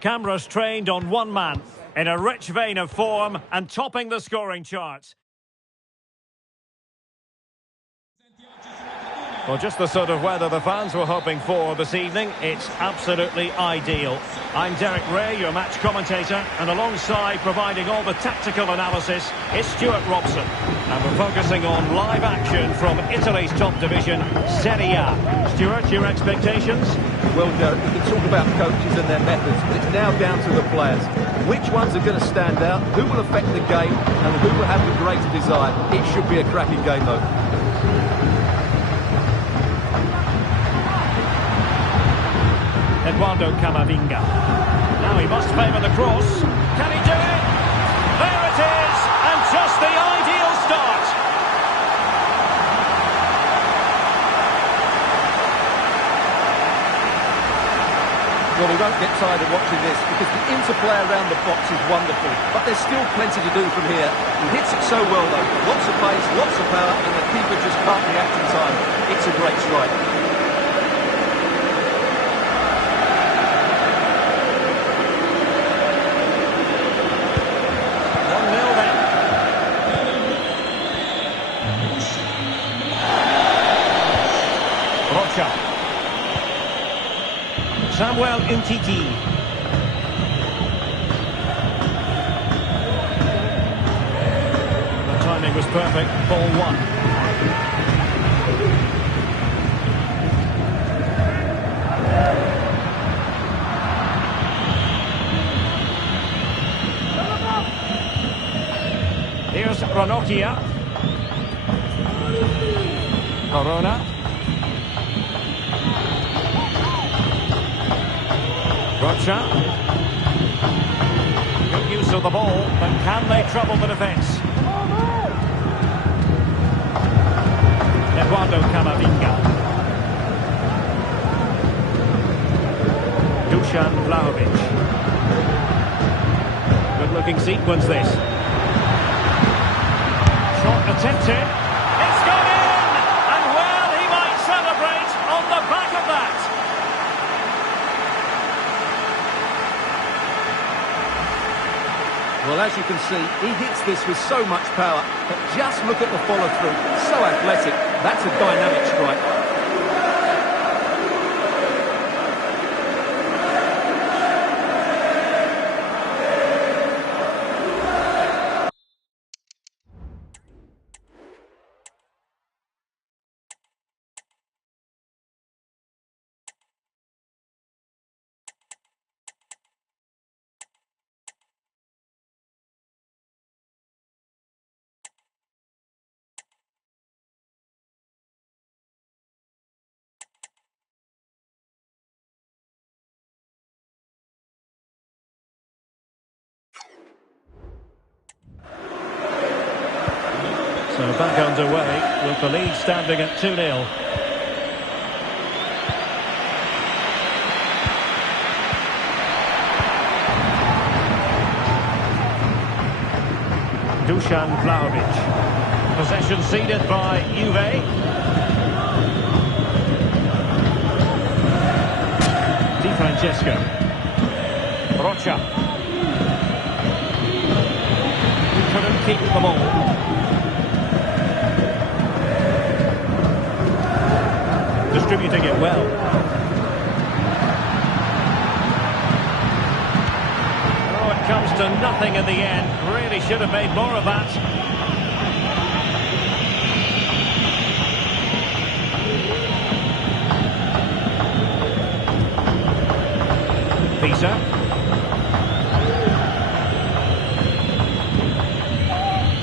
Cameras trained on one man, in a rich vein of form and topping the scoring charts. Well, just the sort of weather the fans were hoping for this evening. It's absolutely ideal. I'm Derek Ray, your match commentator, and alongside providing all the tactical analysis is Stuart Robson. And we're focusing on live action from Italy's top division, Serie A. Stuart, your expectations? Well, Derek, we can talk about coaches and their methods, but it's now down to the players. Which ones are going to stand out, who will affect the game, and who will have the greater desire? It should be a cracking game, though. Eduardo Camavinga. Now he must favour the cross. Can he do it? There it is! And just the ideal start! Well, we won't get tired of watching this because the interplay around the box is wonderful. But there's still plenty to do from here. He hits it so well, though. Lots of pace, lots of power, and the keeper just can't react in time. It's a great strike. Samuel Umtiti. The timing was perfect. Ball one. Here's Ranocchia. Corona. Rocha. Good use of the ball, but can they trouble the defence? Eduardo Camavinga. Dusan Vlahovic. Good looking sequence this. Shot attempted. It's gone in! And well, he might celebrate on the back of that. Well, as you can see, he hits this with so much power, but just look at the follow-through. So athletic. That's a dynamic strike. So back underway with the lead standing at 2-0. Dusan Vlahovic. Possession ceded by Juve. Di Francesco. Rocha. Couldn't keep the ball. Distributing it well. Oh, it comes to nothing in the end. Really should have made more of that. Pisa.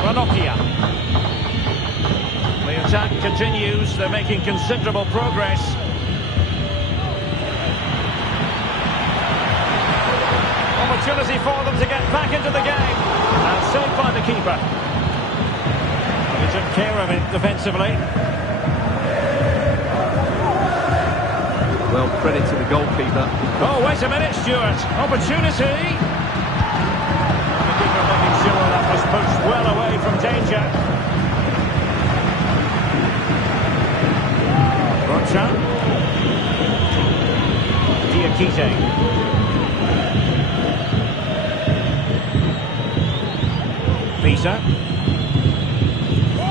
Ranocchia. The attack continues. They're making considerable progress. Opportunity for them to get back into the game. And saved by the keeper. He took care of it defensively. Well, credit to the goalkeeper. Oh, wait a minute, Stuart. Opportunity. And the keeper making sure that was pushed well away from danger. Rocha. Diakite. Musa.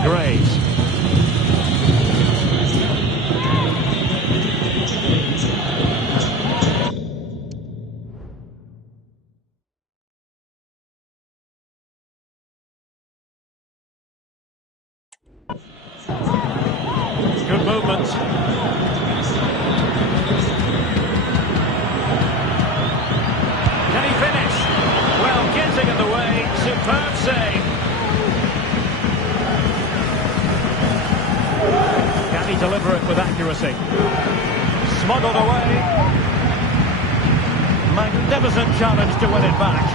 Graves. Good movement. Can he finish? Well, getting in the way. Superb save. Can he deliver it with accuracy? Smuggled away. Magnificent challenge to win it back.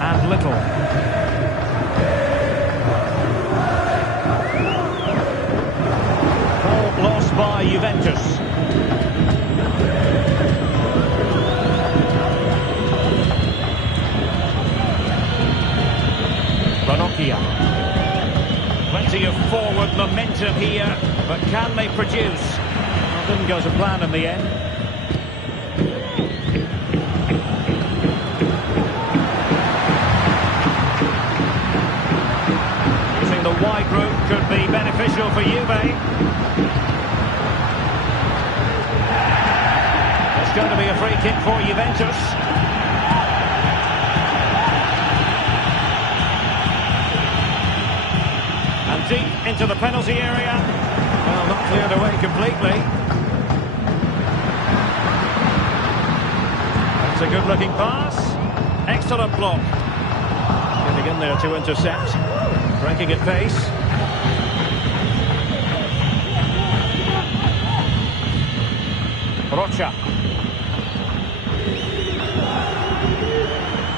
And Little. Lost by Juventus. Ranocchia. Plenty of forward momentum here, but can they produce? Well, didn't go to plan in the end. Using the wide route could be beneficial for Juve. It's going to be a free kick for Juventus. And deep into the penalty area. Well, not cleared away completely. That's a good-looking pass. Excellent block. Getting in there to intercept. Breaking at pace. Rocha.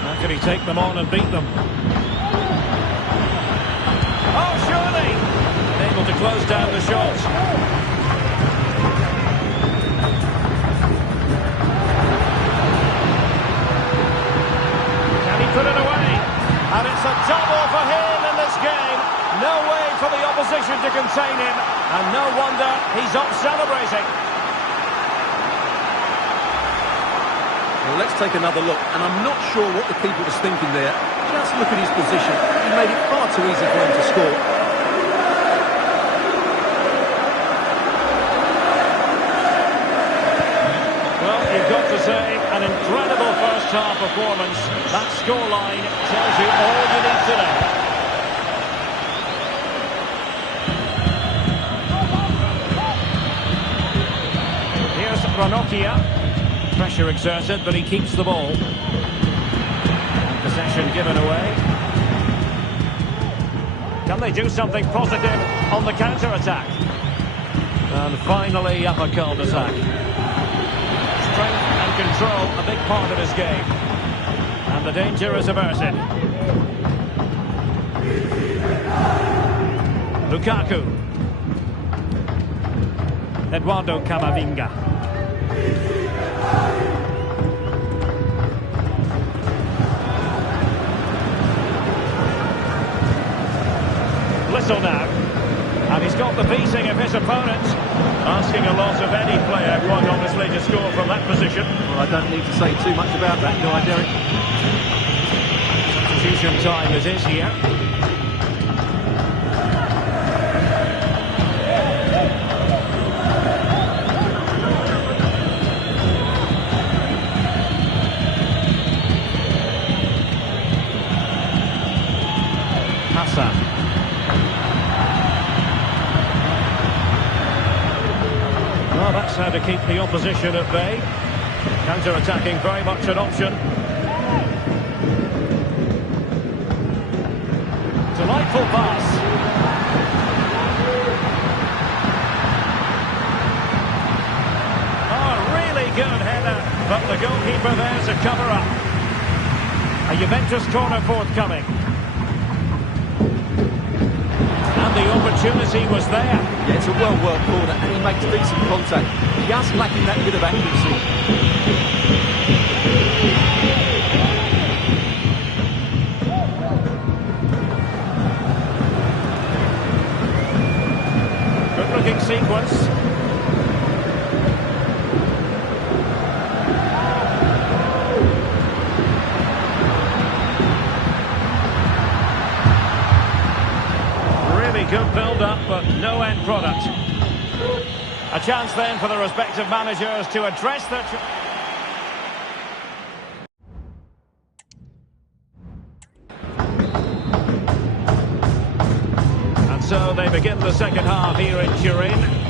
How can he take them on and beat them? Oh, surely! Able to close down the shot. Can he put it away? And it's a double for him in this game. No way for the opposition to contain him. And no wonder he's up celebrating. Well, let's take another look, and I'm not sure what the keeper was thinking there. Just look at his position. He made it far too easy for him to score. Well, you've got to say, an incredible first-half performance. That scoreline tells you all you need to know. Here's Ranocchia. Pressure exerted, but he keeps the ball. Possession given away. Can they do something positive on the counter-attack? And finally, up a cul-de-sac. Strength and control, a big part of his game. And the danger is averted. Lukaku. Eduardo Camavinga. Whistle now, and he's got the beating of his opponent. Asking a lot of any player, quite honestly, to score from that position. Well, I don't need to say too much about that, do I, Derek? Substitution time it is here. Hassan. Well, that's how to keep the opposition at bay. Counter-attacking very much an option. Delightful pass. Oh, really good header, but the goalkeeper there's a cover-up. A Juventus corner forthcoming. And the opportunity was there. Yeah, it's a well-worked corner, and he makes decent contact. Just lacking that bit of accuracy. Good-looking sequence. good build-up, but no end product. A chance then for the respective managers to address their... And so they begin the second half here in Turin.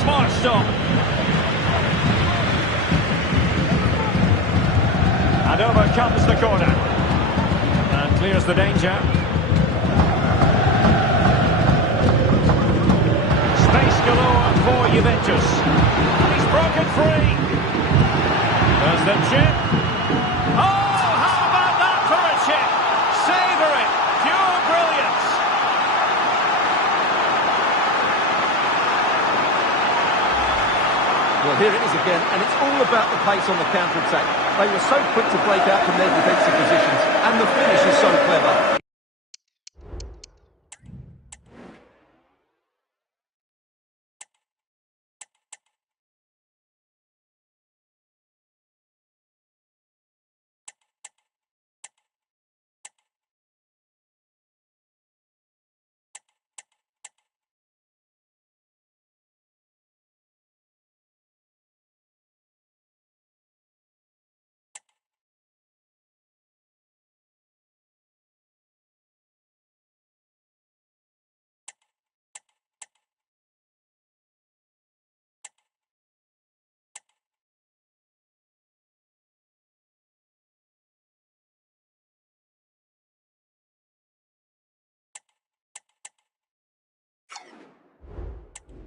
Smart stop. And over comes the corner. And clears the danger. Space galore for Juventus. And he's broken free. There's the chip. Oh, how about that for a chip? Savour it. Pure brilliance. Well, here it is again, and it's all about the pace on the counter-attack. They were so quick to break out from their defensive positions, and the finish is so clever.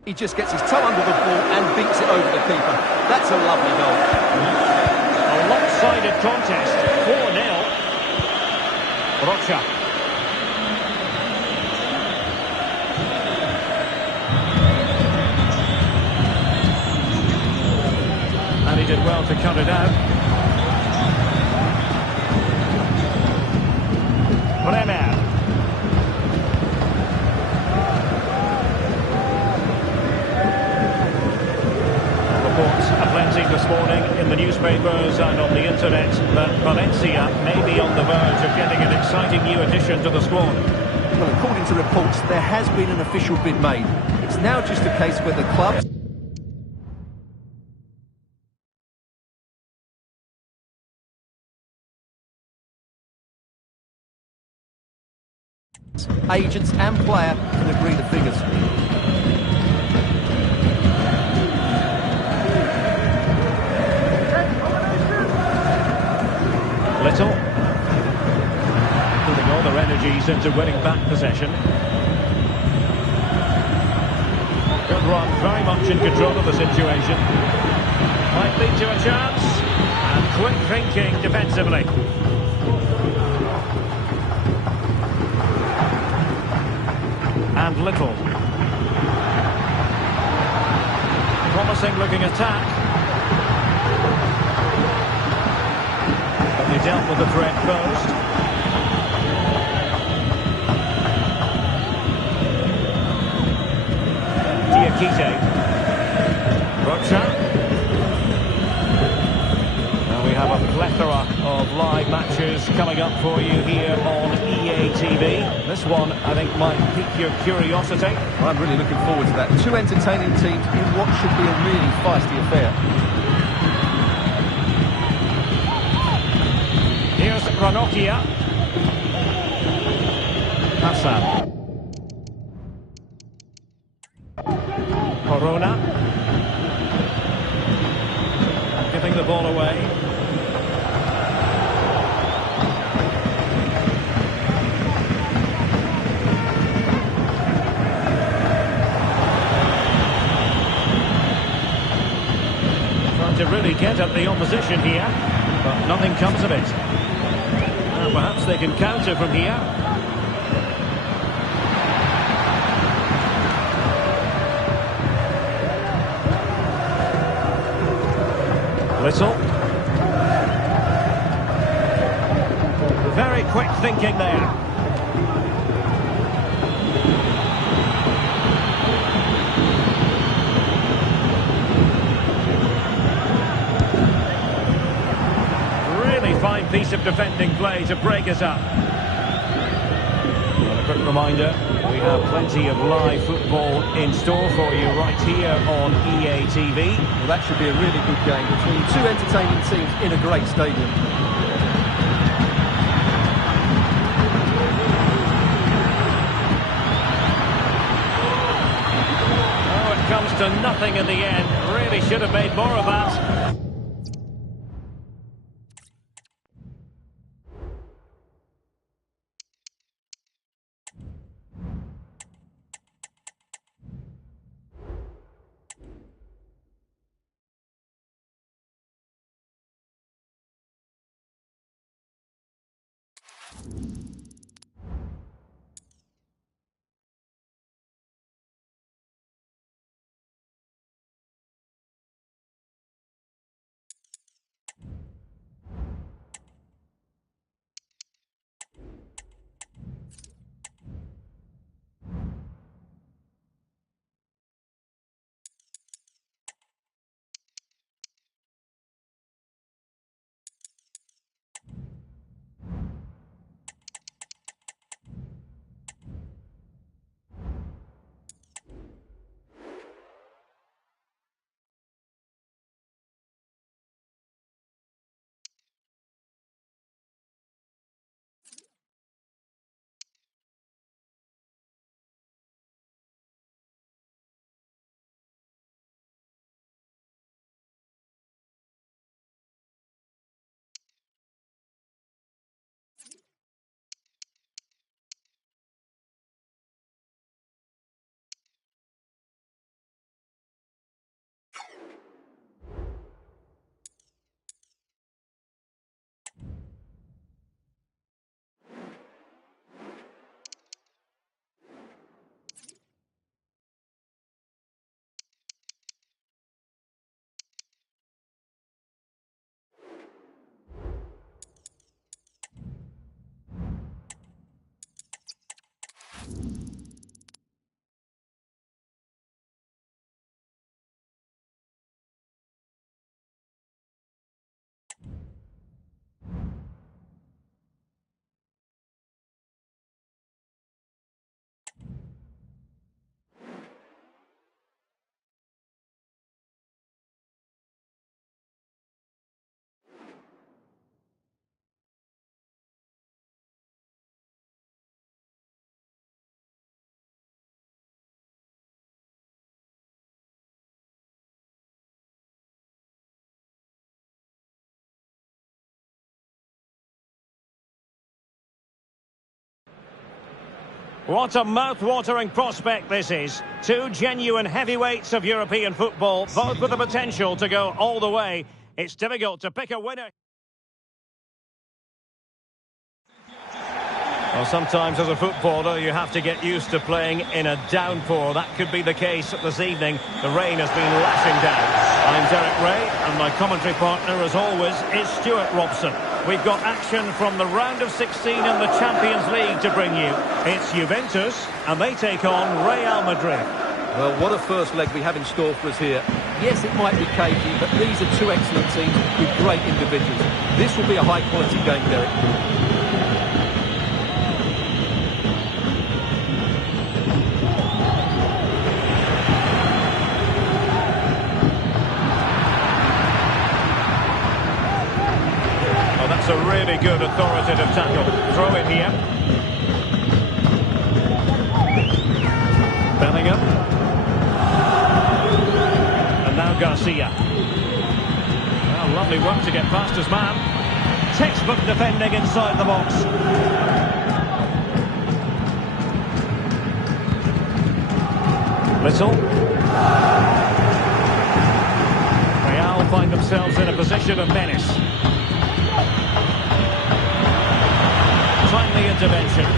He just gets his toe under the ball and beats it over the keeper. That's a lovely goal. A lopsided contest, 4-0. Rocha. And he did well to cut it out. Bremer. Aplenty this morning in the newspapers and on the internet that Valencia may be on the verge of getting an exciting new addition to the squad. Well, according to reports, there has been an official bid made. It's now just a case where the clubs, agents and player can agree the figures. Little, putting all their energies into winning back possession. Good run, very much in control of the situation. Might lead to a chance, and quick thinking defensively. And Little. Promising looking attack. They dealt with the threat posed. Diakite. Rocha. Now we have a plethora of live matches coming up for you here on EA TV. This one, I think, might pique your curiosity. I'm really looking forward to that. Two entertaining teams in what should be a really feisty affair. Here's Ranocchia. Hassan. Corona. Giving the ball away. Trying to really get at the opposition here, but nothing comes of it. Perhaps they can counter from here. Little. Very quick thinking there. Really fine piece of defending play to break us up. And a quick reminder, we have plenty of live football in store for you right here on EA TV. Well, that should be a really good game between two entertaining teams in a great stadium. Oh, it comes to nothing in the end. Really should have made more of that. What a mouth-watering prospect this is. Two genuine heavyweights of European football, both with the potential to go all the way. It's difficult to pick a winner. Well, sometimes as a footballer you have to get used to playing in a downpour. That could be the case this evening. The rain has been lashing down. I'm Derek Ray, and my commentary partner, as always, is Stuart Robson. We've got action from the round of 16 in the Champions League to bring you. It's Juventus, and they take on Real Madrid. Well, what a first leg we have in store for us here. Yes, it might be cagey, but these are two excellent teams with great individuals. This will be a high-quality game, Derek. That's a really good authoritative tackle. Throw in here. Bellingham. And now Garcia. Well, lovely work to get past his man. Textbook defending inside the box. Little. Real find themselves in a position of menace. Timely intervention.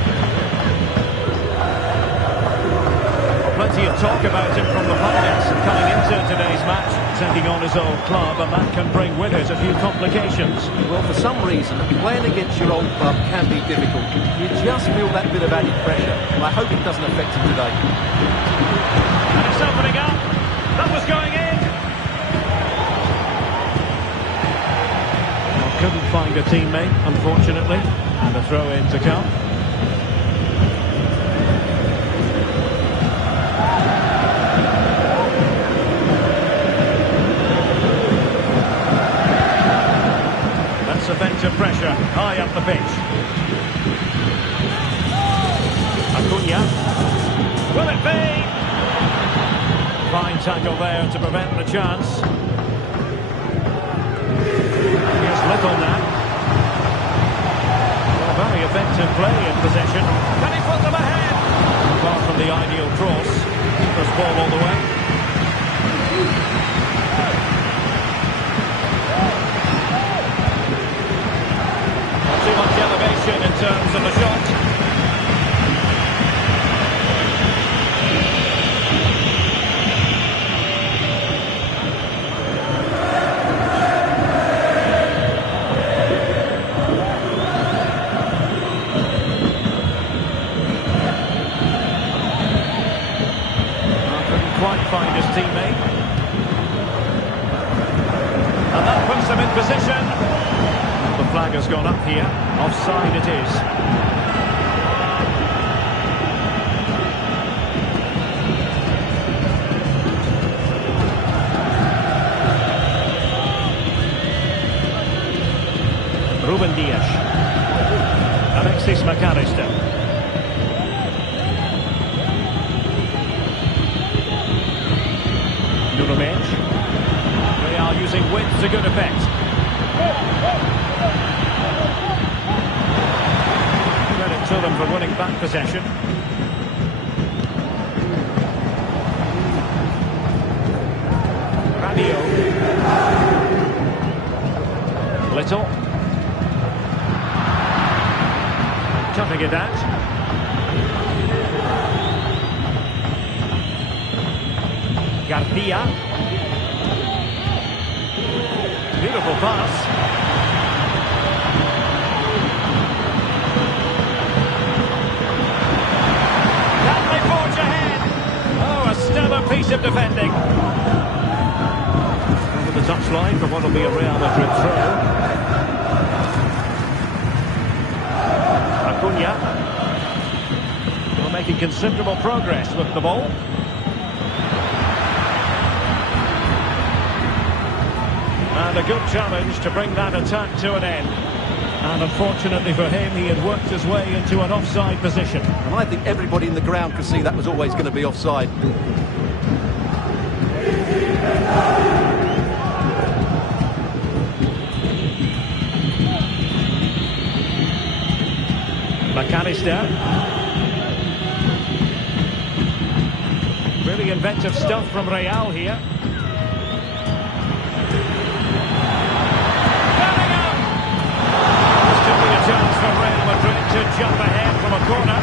Plenty of talk about him from the pundits coming into today's match. taking on his old club, and that can bring with it a few complications. Well, for some reason, playing against your old club can be difficult. You just feel that bit of added pressure. I hope it doesn't affect him today. And it's opening up. That was going in. Well, couldn't find a teammate, unfortunately. And a throw-in to come. Effective pressure high up the pitch. Acuna. Will it be? Fine tackle there to prevent the chance. Here's Little now. Well, very effective play in possession. Can he put them ahead? Far from the ideal cross. Keeper's ball all the way. Too much elevation in terms of the shot. Couldn't quite find his teammate. And that puts them in position. The flag has gone up here. Offside it is. Ruben Dias. Alexis McAllister. Nuno. They are using width to good effect. Credit to them for winning back possession. Radio. Little. Cutting it out. Garcia. Beautiful pass. Stellar piece of defending. Over the touchline for what will be a Real Madrid throw. Acuna. Well, making considerable progress with the ball. And a good challenge to bring that attack to an end. And unfortunately for him, he had worked his way into an offside position. And I think everybody in the ground could see that was always going to be offside. McAllister. Really inventive stuff from Real here. Chance for Real Madrid to jump ahead from a corner.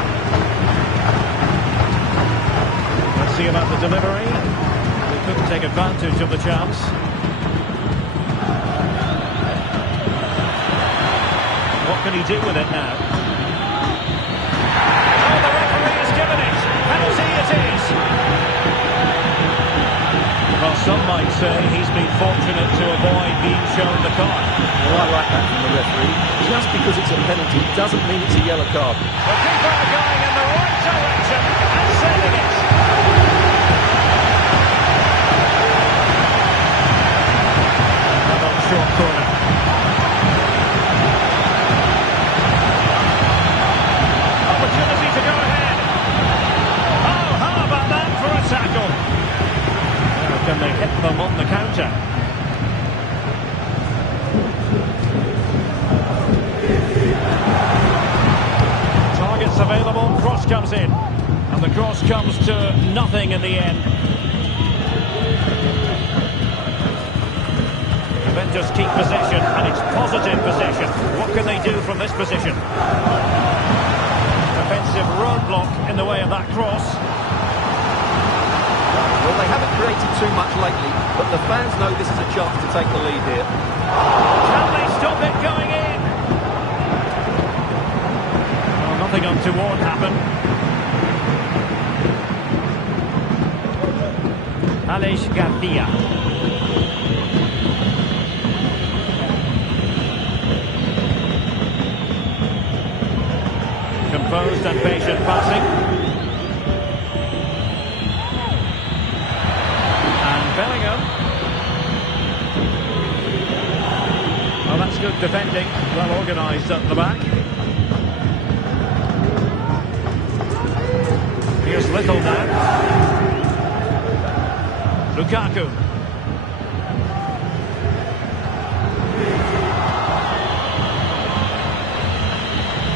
Let's see about the delivery. They couldn't take advantage of the chance. What can he do with it now? Oh, the referee has given it. Penalty it is. Well, some might say he's been fortunate to avoid being shown the card. Well, I like that from the referee. Just because it's a penalty doesn't mean it's a yellow card. The keeper going in the right direction and sending it. And on short corner. Opportunity to go ahead. Oh, how about that for a tackle? Can they hit them on the counter? Targets available, cross comes in. And the cross comes to nothing in the end. Juventus keep possession, and it's positive possession. What can they do from this position? Defensive roadblock in the way of that cross. Well, they haven't created too much lately, but the fans know this is a chance to take the lead here. Can they stop it going in? Well, nothing untoward happened. Alex Garcia. Composed and patient passing. And Bellingham. Well, that's good defending. Well organised at the back. Here's Little now. Lukaku.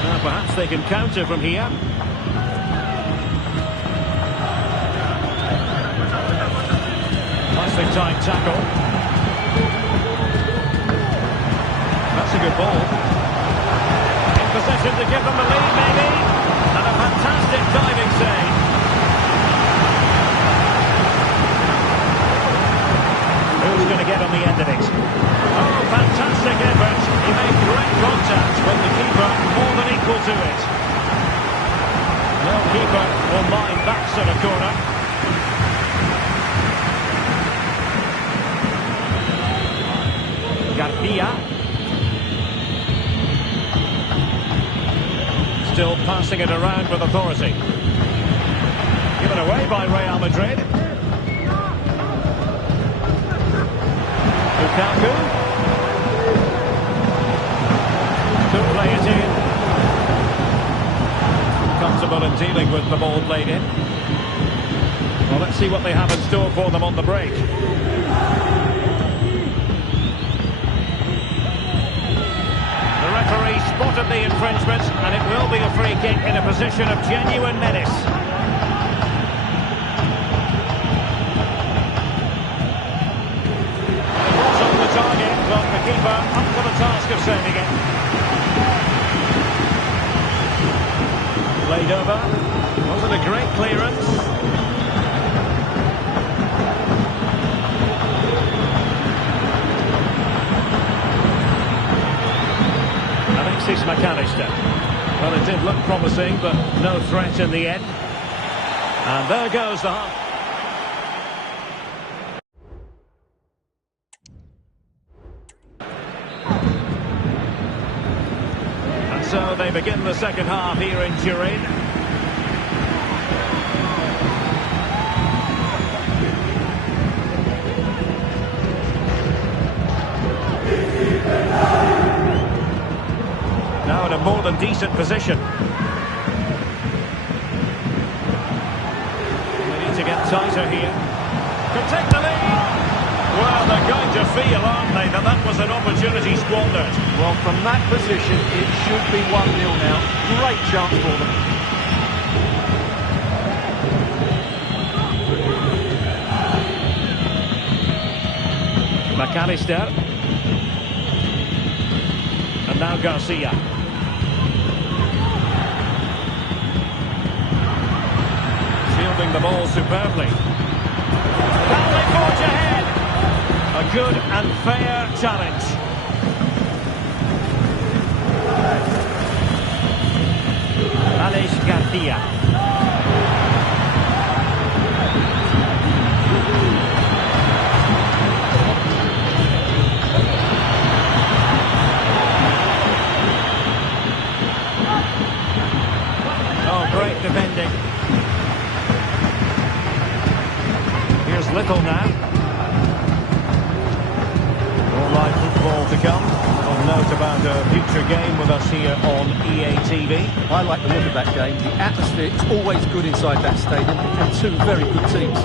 Now perhaps they can counter from here. Nicely timed tackle. That's a good ball. In possession to give them the lead, maybe. And a fantastic diving save. Who's going to get on the end of it? Oh, fantastic effort. He made great contact, but the keeper more than equal to it. No keeper will mind that sort of corner. Garcia. Still passing it around with authority. Given away by Real Madrid. Lukaku. Could play it in. Comfortable in dealing with the ball played in. Well, let's see what they have in store for them on the break. The referee spotted the infringement, and it will be a free kick in a position of genuine menace. Well, the keeper up to the task of saving it. Played over. Wasn't a great clearance. Alexis McAllister. Well, it did look promising, but no threat in the end. And there goes the half. So they begin the second half here in Turin. Now in a more than decent position. They need to get tighter here. Could take the lead. Well, they're going to feel, aren't they, that that was an opportunity squandered. Well, from that position, it should be 1-0 now. Great chance for them. McAllister. And now Garcia. Shielding the ball superbly. Can they forge ahead? A good and fair challenge. Alex Garcia. Oh, great defending. Here's Little now. Live football to come. We'll note about a future game with us here on EA TV. I like the look of that game. The atmosphere is always good inside that stadium, and two very good teams.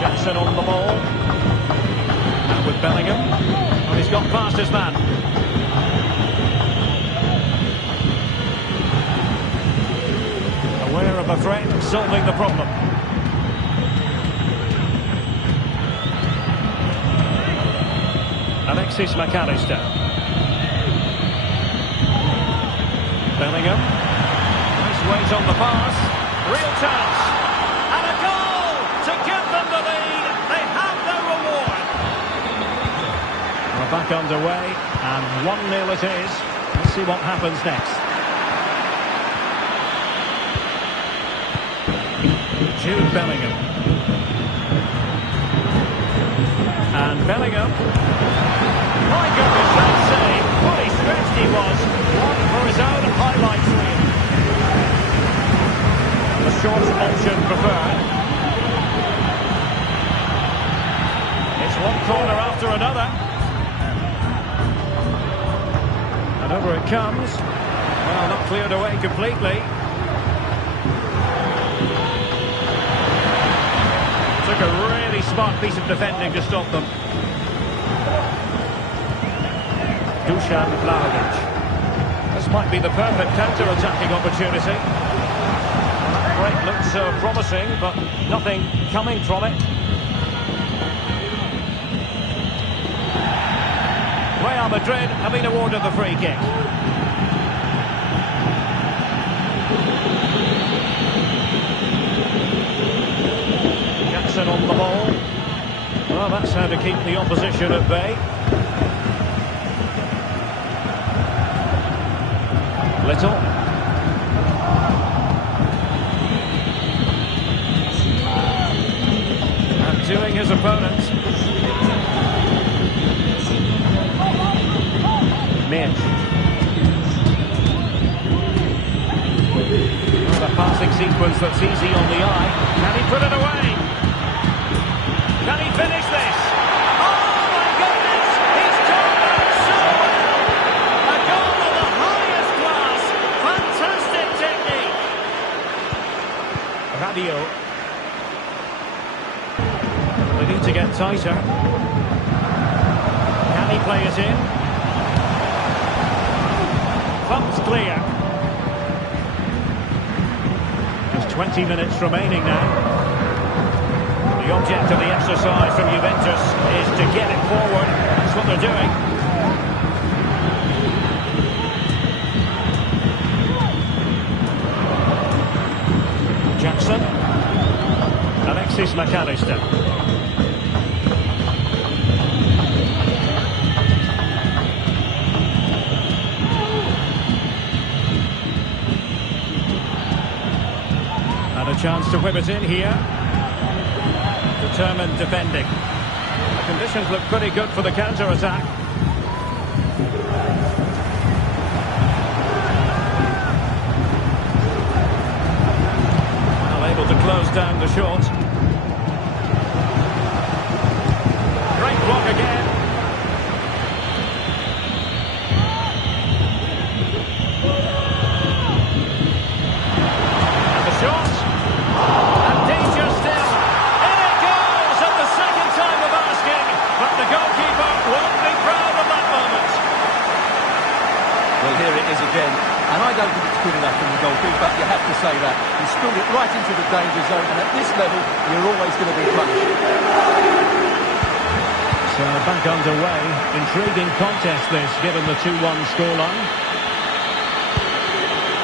Jackson on the ball. Now with Bellingham. Well, he's got past his man. Aware of the threat, solving the problem. Alexis McAllister. Bellingham. Nice weight on the pass. Real chance. And a goal to give them the lead. They have no reward. We're back underway, and 1-0 it is. Let's see what happens next. Jude Bellingham. And Bellingham. My goodness, that save. Fully stretched he was. One for his own highlights reel. The short option preferred. It's one corner after another. And over it comes. Well, not cleared away completely. Took a really smart piece of defending to stop them. Dusan Vlahovic. This might be the perfect counter-attacking opportunity. That break looks promising, but nothing coming from it. Real Madrid have been awarded the free kick. Jackson on the ball. Well, that's how to keep the opposition at bay. Little. And doing his opponent. Mitch. Well, a passing sequence that's easy on the eye. Can he put it away? Can he finish this? Oh my goodness! He's turned out so well! A goal of the highest class! Fantastic technique! Radio. They need to get tighter. Can he play it in? Thumbs clear. Just 20 minutes remaining now. The object of the exercise from Juventus is to get it forward. That's what they're doing. Jackson. Alexis McAllister. And a chance to whip it in here. Determined defending. The conditions look pretty good for the counter-attack. Well, able to close down the shot. Great block again. And the shot. And danger still. But the goalkeeper won't be proud of that moment. Well, here it is again. And I don't think it's good enough from the goalkeeper. You have to say that. He spilled it right into the danger zone. And at this level, you're always going to be punished. So back underway. Intriguing contest this, given the 2-1 scoreline.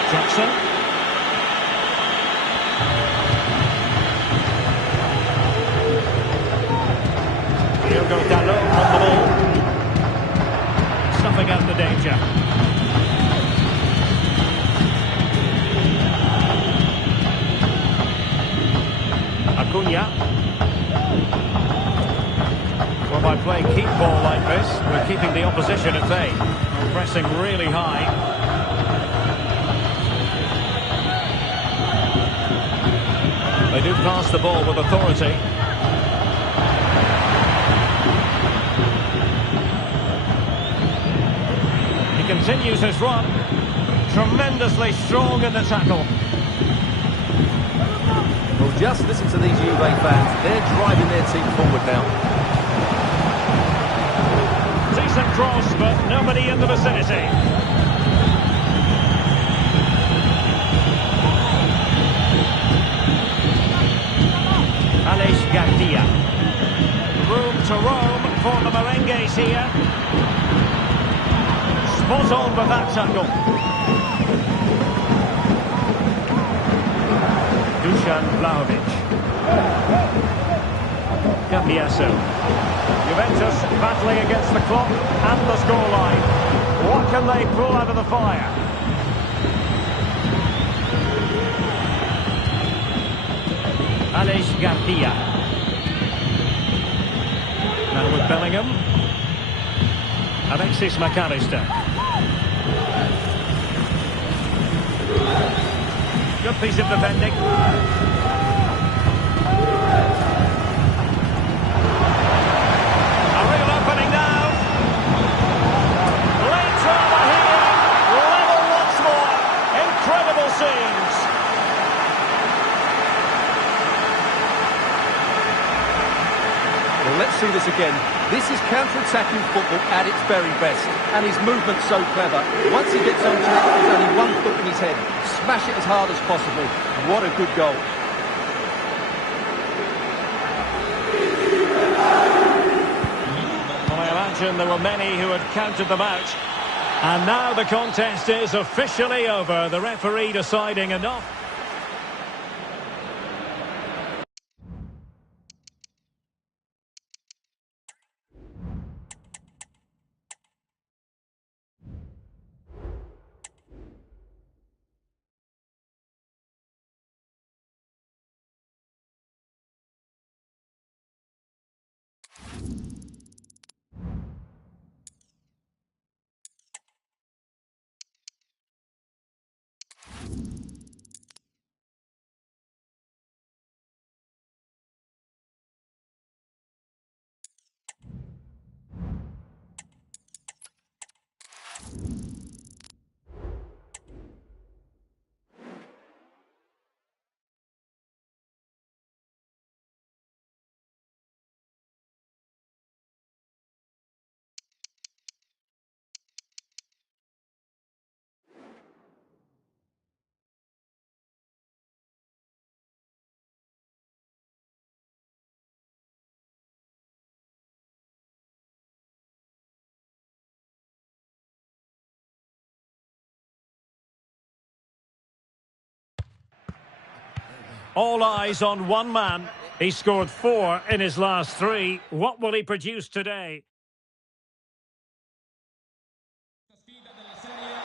Jackson. Diogo Dalot on the ball. Snuffing out the danger. Acuna. Well, by playing keep ball like this, we're keeping the opposition at bay. We're pressing really high. They do pass the ball with authority. He continues his run. Tremendously strong in the tackle. Well, just listen to these Juve fans. They're driving their team forward now. Decent cross, but nobody in the vicinity. Alex Garcia. Room to roam for the Merengues here. Spot on with that tackle. Dusan Vlahovic. Cambiaso. Juventus battling against the clock and the scoreline. What can they pull out of the fire? Alex Garcia. Now with Bellingham. Alexis McAllister. Good piece of defending. A real opening now. Late drama here. Level once more. Incredible scenes. Well, let's see this again. This is counter-attacking football at its very best. And his movement's so clever. Once he gets onto it, there's only one thought in his head. Smash it as hard as possible. What a good goal. Well, I imagine there were many who had counted them out. And now the contest is officially over. The referee deciding enough. All eyes on one man. He scored 4 in his last 3. What will he produce today?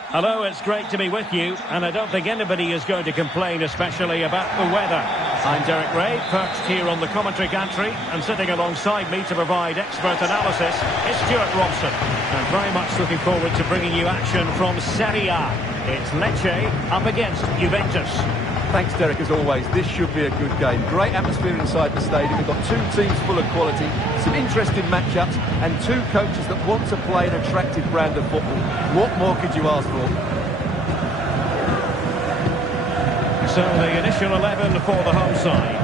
Hello, it's great to be with you, and I don't think anybody is going to complain especially about the weather. I'm Derek Ray, perched here on the commentary gantry, and sitting alongside me to provide expert analysis is Stuart Robson. And very much looking forward to bringing you action from Serie A. It's Lecce up against Juventus. Thanks, Derek, as always. This should be a good game. Great atmosphere inside the stadium. We've got 2 teams full of quality, some interesting matchups, and 2 coaches that want to play an attractive brand of football. What more could you ask for? So the initial 11 for the home side.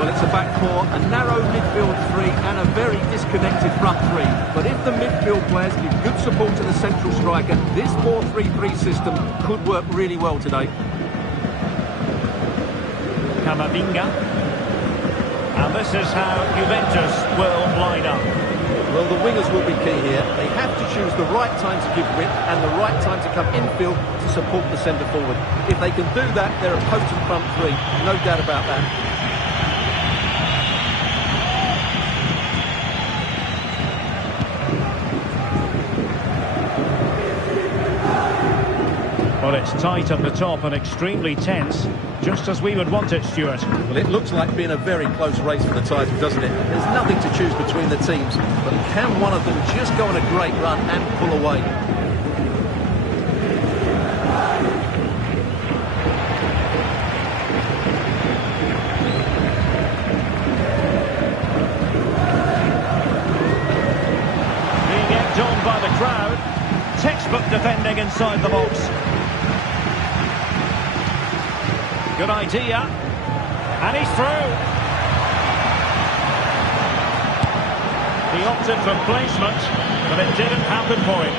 Well, it's a back 4, a narrow midfield 3, and a very disconnected front 3. But if the midfield players give good support to the central striker, this 4-3-3 system could work really well today. Camavinga. And this is how Juventus will line up. Well, the wingers will be key here. They have to choose the right time to give width and the right time to come infield to support the centre forward. If they can do that, they're a potent front 3. No doubt about that. Well, it's tight at the top and extremely tense, just as we would want it, Stuart. Well, it looks like being a very close race for the title, doesn't it? There's nothing to choose between the teams, but can one of them just go on a great run and pull away? Being egged on by the crowd, textbook defending inside the box. Good idea. And he's through. He opted for placement, but it didn't happen for him.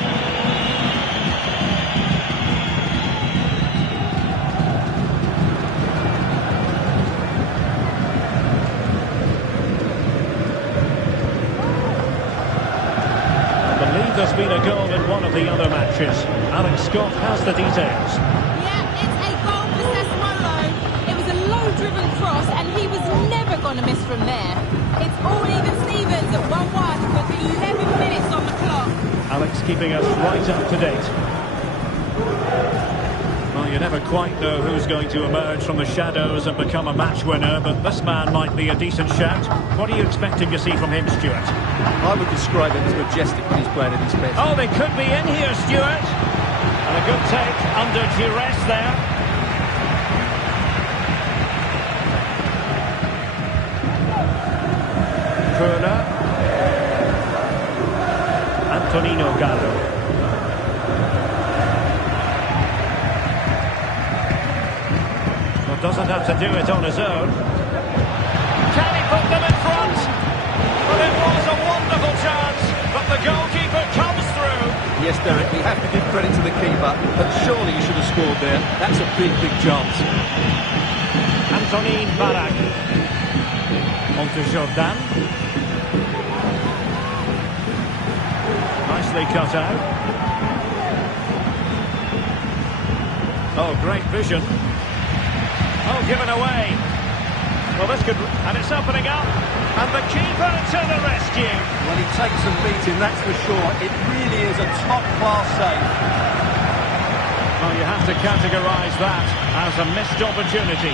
I believe there's been a goal in one of the other matches. Alex Scott has the details. Yeah, it's a goal for Sassuolo. It was a low-driven cross, and he was never going to miss from there. It's all even Stevens at 1-1 with 11 minutes on the clock. Alex keeping us right up to date. Well, you never quite know who's going to emerge from the shadows and become a match winner, but this man might be a decent shout. What are you expecting to see from him, Stuart? I would describe him as majestic when he's playing at his best. Oh, they could be in here, Stuart. And a good take under duress there. Kurla. Antonino Gallo. Well, doesn't have to do it on his own. Can he put them in front? Well, it was a wonderful chance, but the goalkeeper comes through. Yes, Derek, we have to give credit to the keeper, but surely he should have scored there. That's a big, big chance. Antonin Barak. On to Jordan. Nicely cut out. Oh, great vision. Oh, given away. Well, this could... And it's opening up. And the keeper to the rescue. Well, he takes some beating, that's for sure. It really is a top-class save. Well, you have to categorise that as a missed opportunity.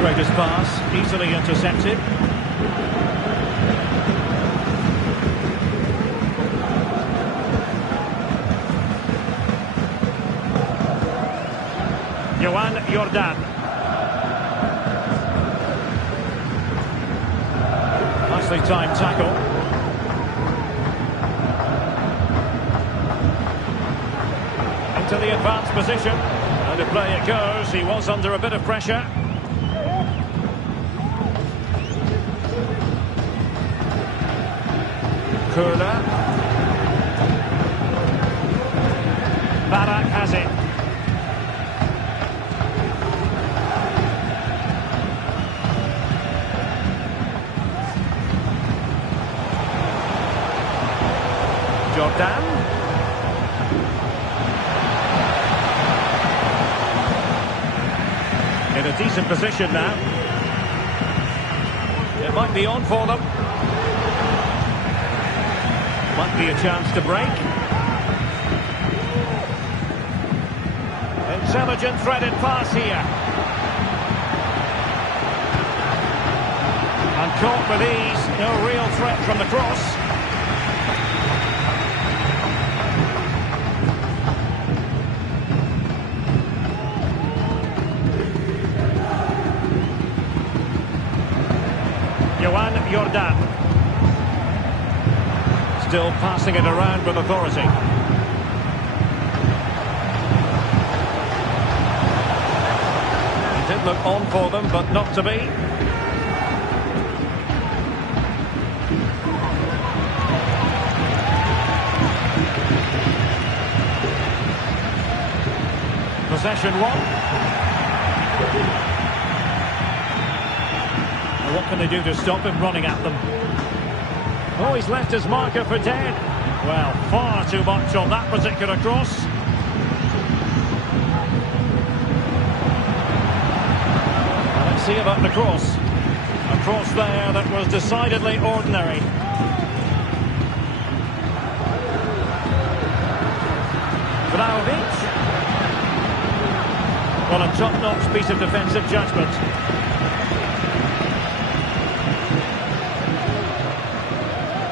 Greatest pass, easily intercepted. Jordan. Nicely timed tackle. Into the advanced position. And to play it goes. He was under a bit of pressure. Kurla. Barak has it. Jordan. In a decent position now. It might be on for them. Might be a chance to break. Intelligent threaded pass here. And caught with ease. No real threat from the cross. Jordan. Still passing it around with authority. It did look on for them, but not to be. Possession one. What can they do to stop him running at them? Oh, he's left his marker for dead. Well, far too much on that particular cross. Well, let's see about the cross. A cross there that was decidedly ordinary. Vlahovic. Well, a top-notch piece of defensive judgment.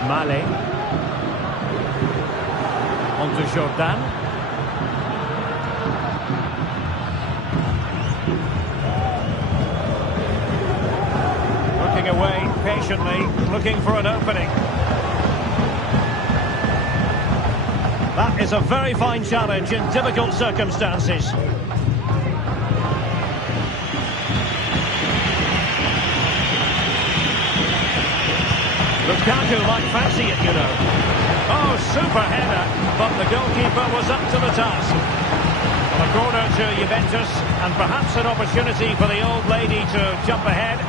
Male. On to Jordan. Working away patiently, looking for an opening. That is a very fine challenge in difficult circumstances. Lukaku might fancy it, you know. Oh, super header, but the goalkeeper was up to the task. Well, a corner to Juventus, and perhaps an opportunity for the old lady to jump ahead.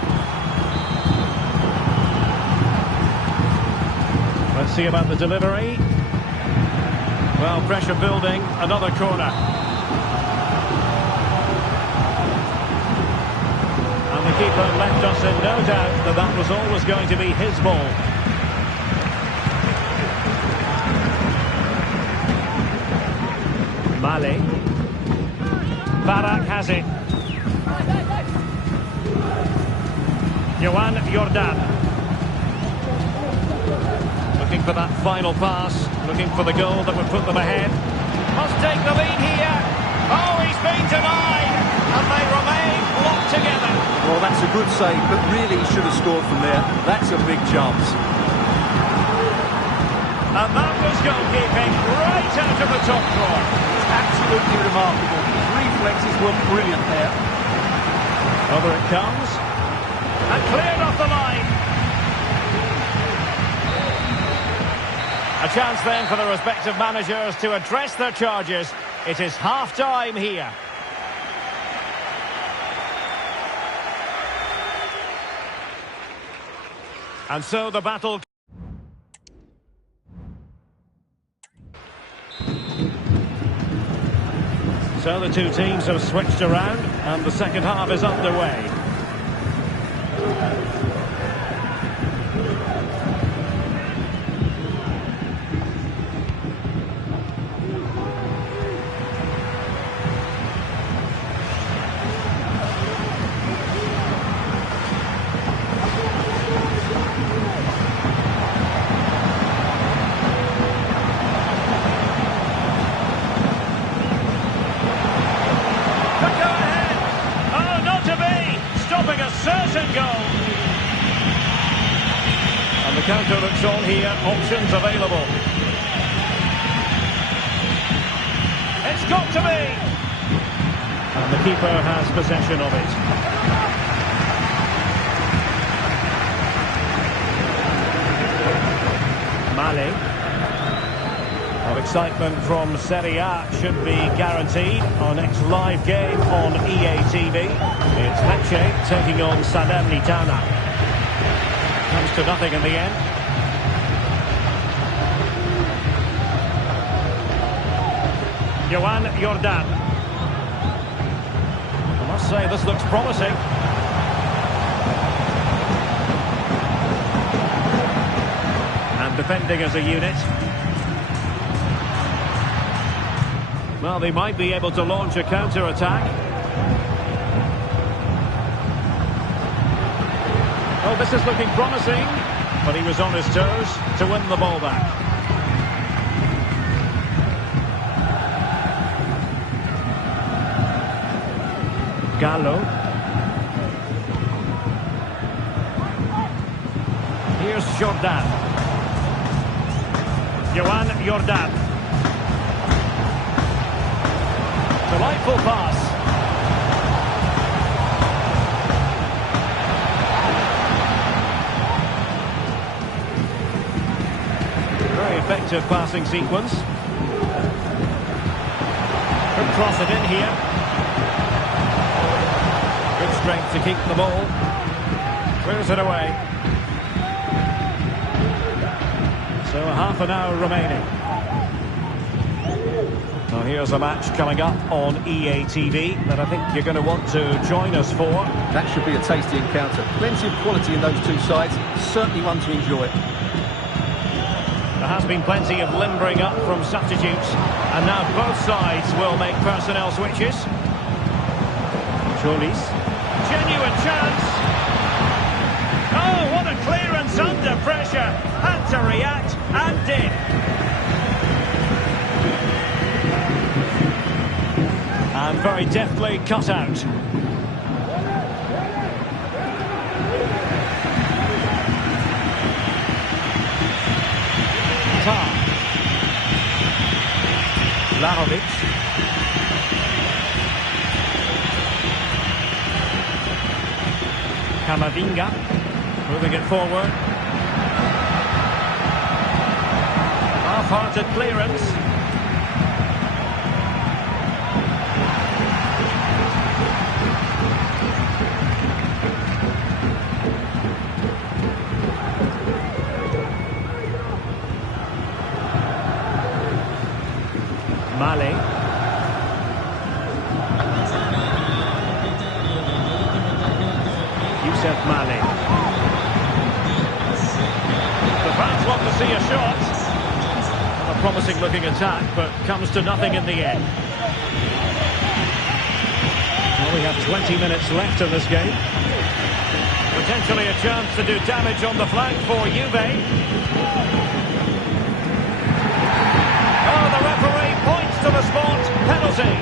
Let's see about the delivery. Well, pressure building, another corner. And the keeper left us in no doubt that that was always going to be his ball. Mali. Barak has it. Johan Jordan. Looking for that final pass. Looking for the goal that would put them ahead. Must take the lead here. Oh, he's been denied. And they remain locked together. Well, that's a good save, but really he should have scored from there. That's a big chance. And that was goalkeeping right out of the top drawer. It's absolutely remarkable. His reflexes were brilliant there. Over it comes. And cleared off the line. A chance then for the respective managers to address their charges. It is half-time here. And so the battle... So the two teams have switched around and the second half is underway. Counter looks on here, options available. It's got to be! And the keeper has possession of it. Mali. Well, excitement from Serie A should be guaranteed. Our next live game on EA TV. It's Lecce taking on Salernitana. Comes to nothing in the end. Johan Jordan. I must say this looks promising. And defending as a unit. Well, they might be able to launch a counter-attack. Oh, this is looking promising, but he was on his toes to win the ball back. Gallo. Here's Jordan. Johan Jordan. Delightful pass. Effective passing sequence. Could cross it in here. Good strength to keep the ball. Clears it away. So half an hour remaining. Now here's a match coming up on EA TV that I think you're going to want to join us for. That should be a tasty encounter. Plenty of quality in those two sides. Certainly one to enjoy. There has been plenty of limbering up from substitutes, and now both sides will make personnel switches. Cholis. Genuine chance. Oh, what a clearance under pressure. Had to react, and did. And very deftly cut out. Vlahovic. Camavinga moving it forward. Half-hearted clearance. see a shot. A promising looking attack, but comes to nothing in the end. Well, we have 20 minutes left in this game. Potentially a chance to do damage on the flank for Juve. Oh, the referee points to the spot. Penalty.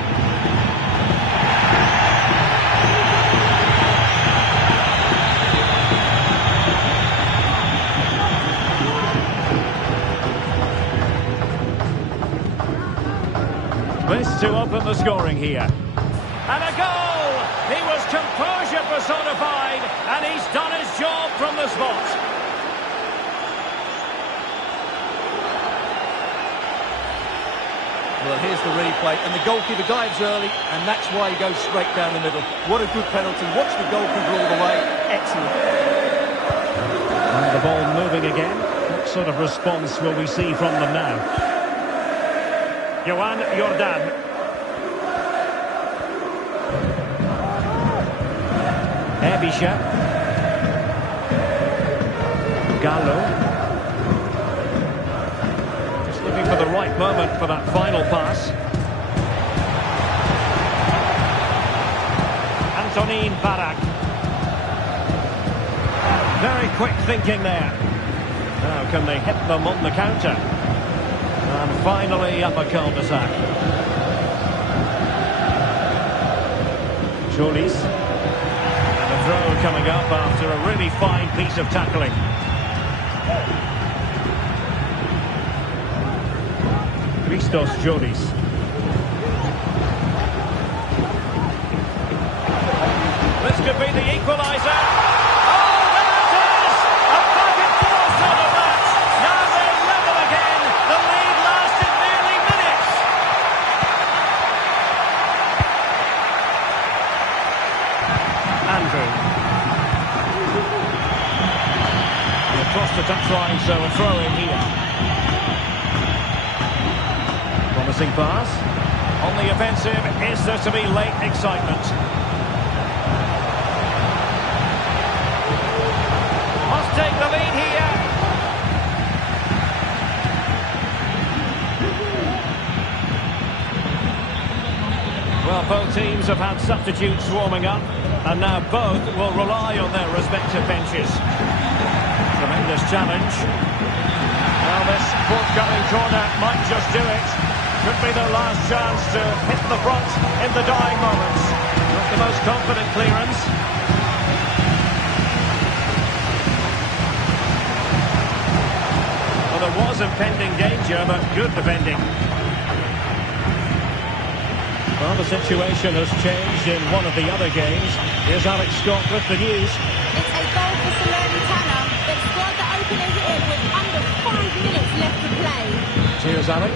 This to open the scoring here. And a goal! He was composure personified, and he's done his job from the spot. Well, here's the replay, and the goalkeeper dives early, and that's why he goes straight down the middle. What a good penalty. Watch the goalkeeper all the way. Excellent. And the ball moving again. What sort of response will we see from them now? Johan Jordan. Ebisha. Gallo. Just looking for the right moment for that final pass. Antonin Barak. Very quick thinking there. Now can they hit them on the counter? And finally up a cul-de-sac. Jolis. And a throw coming up after a really fine piece of tackling. Christos Jolis. This could be the equaliser. Across the touchline, so a throw in here. Promising pass. On the offensive, is there to be late excitement? Must take the lead here. Well, both teams have had substitutes warming up, and now both will rely on their respective benches. Tremendous challenge. Well, this forthcoming corner might just do it. Could be their last chance to hit the front in the dying moments. Not the most confident clearance. Well, there was impending danger, but good defending. Well, the situation has changed in one of the other games. Here's Alex Scott with the news. It's a goal for Salernitana. They've scored the opener here with under 5 minutes left to play. Cheers, Alex.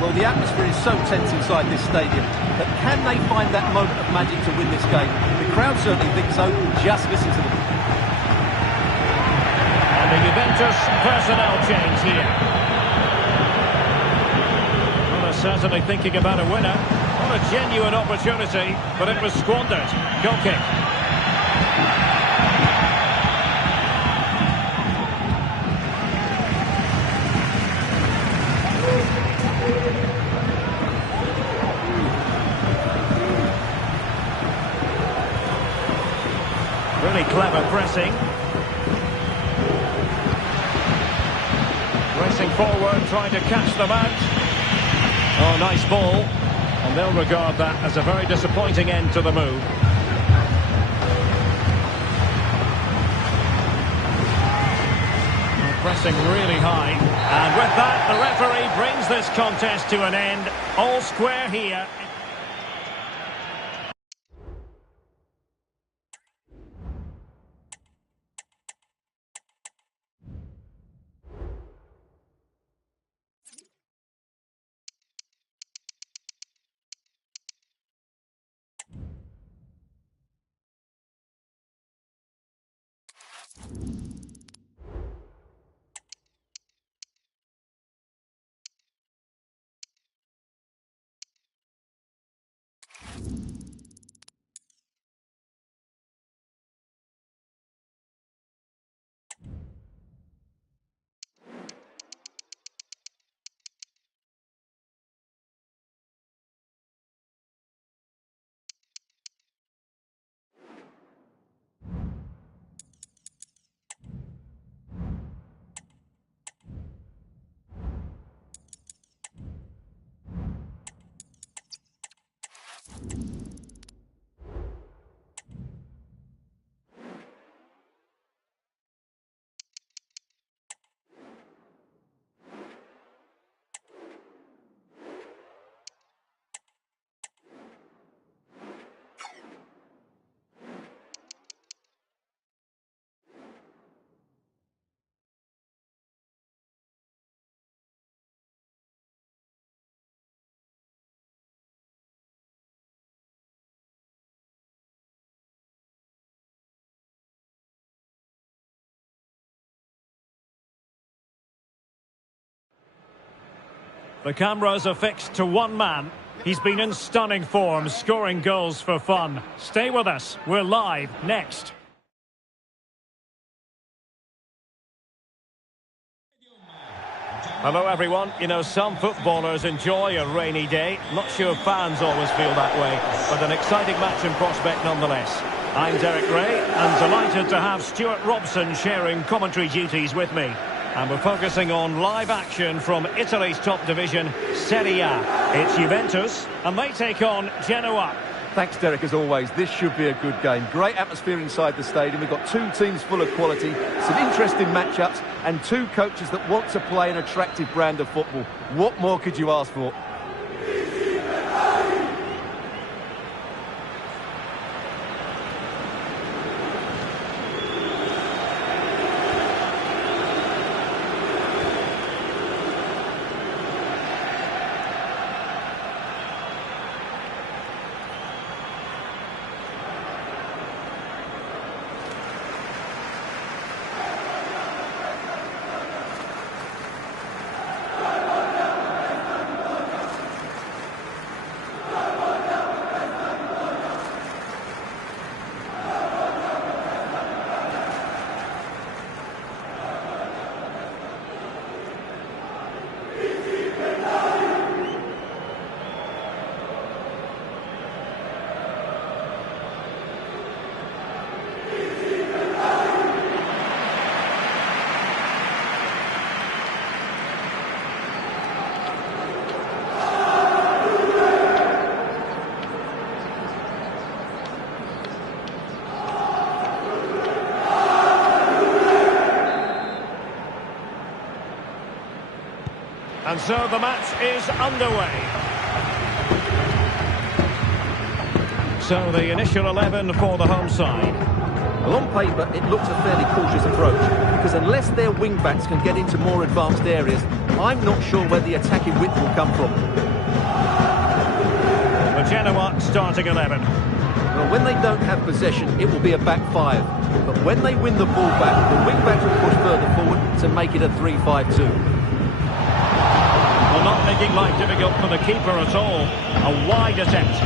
Well, the atmosphere is so tense inside this stadium, but can they find that moment of magic to win this game? The crowd certainly think so. Just listen to them. And the Juventus personnel change here. Well, they're certainly thinking about a winner. What a genuine opportunity, but it was squandered. Goal kick. Really clever pressing. Racing forward, trying to catch them out. Oh, nice ball. And they'll regard that as a very disappointing end to the move. Pressing really high. And with that, the referee brings this contest to an end. All square here. The cameras are fixed to one man. He's been in stunning form, scoring goals for fun. Stay with us. We're live next. Hello everyone. You know, some footballers enjoy a rainy day. Not sure fans always feel that way, but an exciting match in prospect nonetheless. I'm Derek Ray, and delighted to have Stuart Robson sharing commentary duties with me. And we're focusing on live action from Italy's top division, Serie A. It's Juventus, and they take on Genoa. Thanks, Derek, as always. This should be a good game. Great atmosphere inside the stadium. We've got two teams full of quality, some interesting matchups, and two coaches that want to play an attractive brand of football. What more could you ask for? And so the match is underway. So the initial 11 for the home side. Well, on paper, it looks a fairly cautious approach, because unless their wing-backs can get into more advanced areas, I'm not sure where the attacking width will come from. The Genoa starting 11. Well, when they don't have possession, it will be a back five. But when they win the ball back, the wing-backs will push further forward to make it a 3-5-2. Well, not making life difficult for the keeper at all. A wide attempt.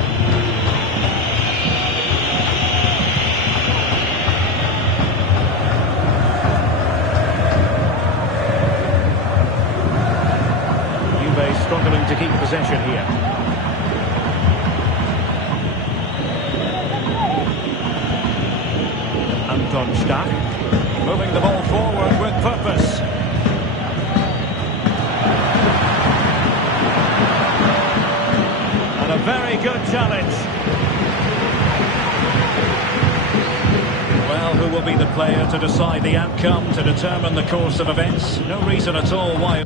Juve struggling to keep possession here. Anton Stach moving the ball forward with purpose. And a very good challenge. Well, who will be the player to decide the outcome, to determine the course of events? No reason at all why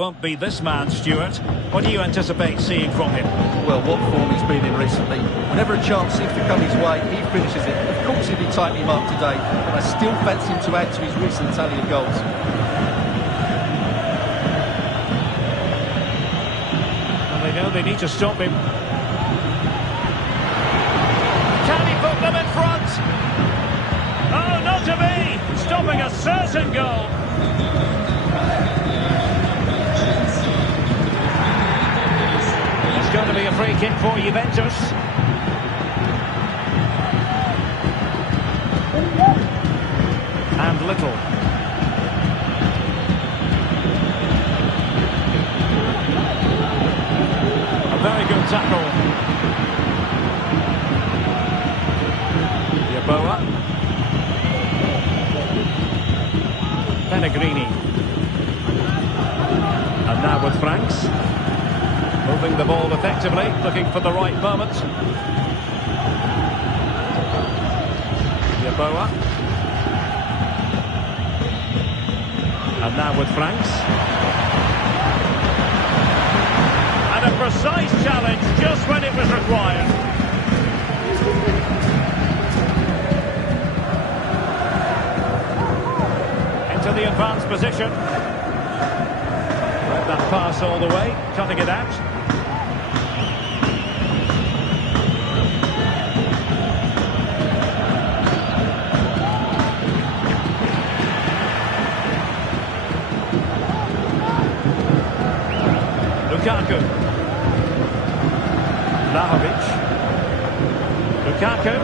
won't be this man, Stuart. What do you anticipate seeing from him? Well, what form he's been in recently. Whenever a chance seems to come his way, he finishes it. Of course he'll be tightly marked today, but I still fancy him to add to his recent tally of goals. And they know they need to stop him. Can he put them in front? Oh, not to be! Stopping a certain goal. It's going to be a free kick for Juventus. And Little. A very good tackle. Yeboah. Pellegrini. And now with Franks. Moving the ball effectively, looking for the right moment. Yeboah. And now with Franks. And a precise challenge just when it was required. Into the advanced position. Read that pass all the way, cutting it out. Lukaku. Vlahovic. Lukaku.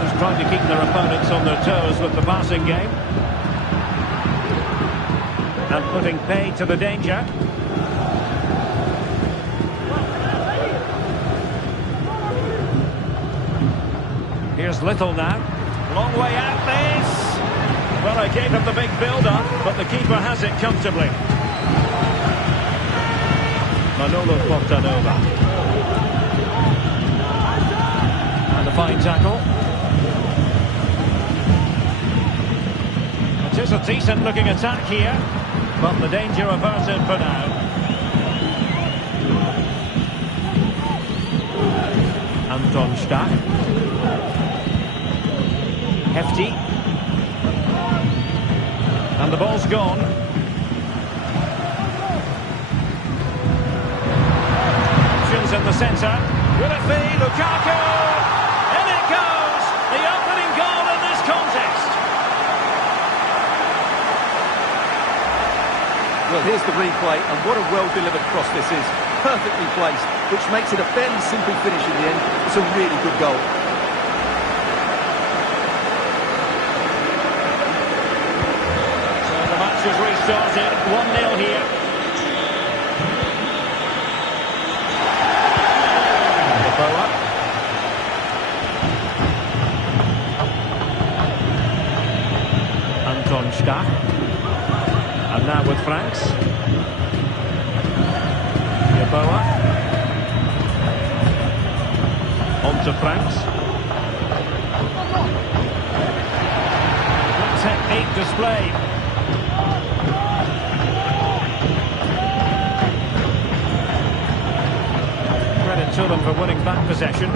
Just trying to keep their opponents on their toes with the passing game. And putting pay to the danger. Here's Little now. Long way out this. Well, I gave him the big build-up, but the keeper has it comfortably. Manolo Portanova. And a fine tackle. It is a decent looking attack here, but the danger averted for now. Anton Stach. Hefty. And the ball's gone. In the centre, will it be Lukaku? In it goes, the opening goal in this contest. Well, here's the replay, and what a well-delivered cross this is. Perfectly placed, which makes it a fairly simple finish in the end. It's a really good goal. So the match has restarted, 1-0 here. Anton Stach. And now with Franks. Yeboah. On to Franks. Good technique displayed. Credit to them for winning back possession.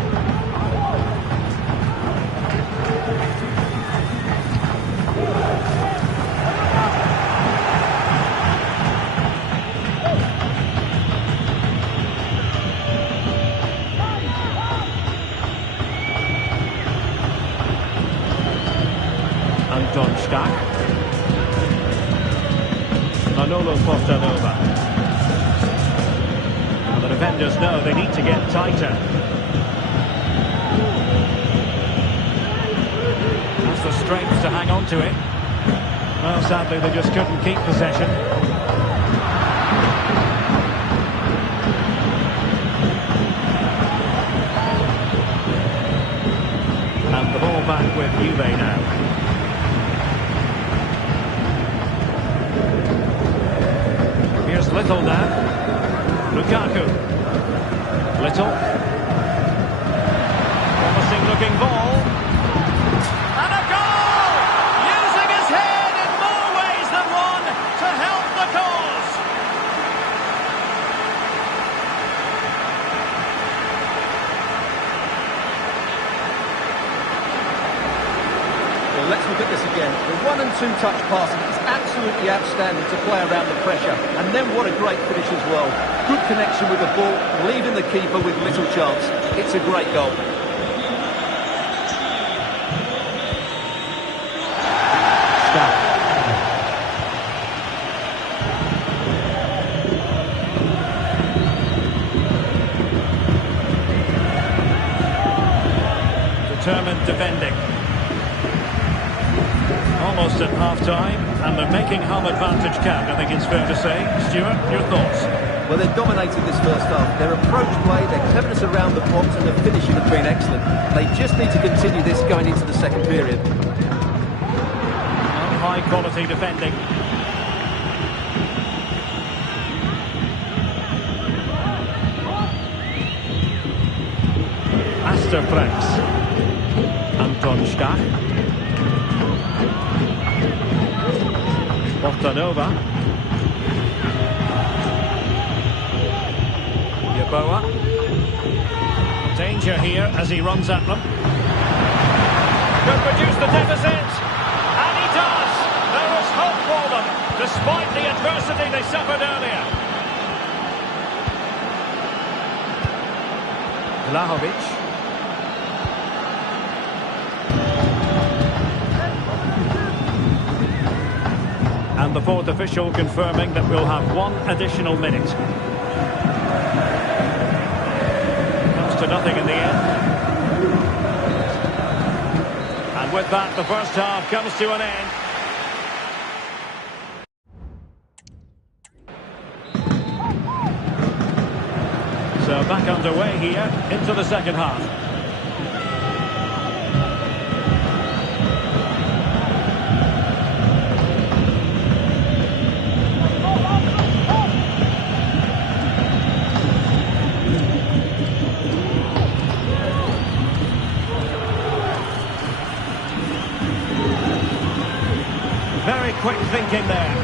Anton Stach. Manolo Portanova. And the defenders know they need to get tighter. That's the strength to hang on to it. Well, sadly, they just couldn't keep possession. And the ball back with Juve now. Here's Little now. Lukaku. Little. Promising looking ball. And a goal! Using his head in more ways than one to help the and two-touch passing is absolutely outstanding to play around the pressure. And then what a great finish as well. Good connection with the ball, leaving the keeper with little chance. It's a great goal. Determined defending. Almost at half-time, and they're making home advantage count, I think it's fair to say. Stuart, your thoughts? Well, they've dominated this first half. Their approach play, their cleverness around the box and the finishing have been excellent. They just need to continue this going into the second period. High-quality defending. Anton Stach. Portanova. Yeboah. Danger here as he runs at them. Could reduce the deficit. And he does. There is hope for them, despite the adversity they suffered earlier. Vlahovic. And the fourth official confirming that we'll have one additional minute. Comes to nothing in the end. And with that, the first half comes to an end. So back underway here into the second half. Very quick thinking there.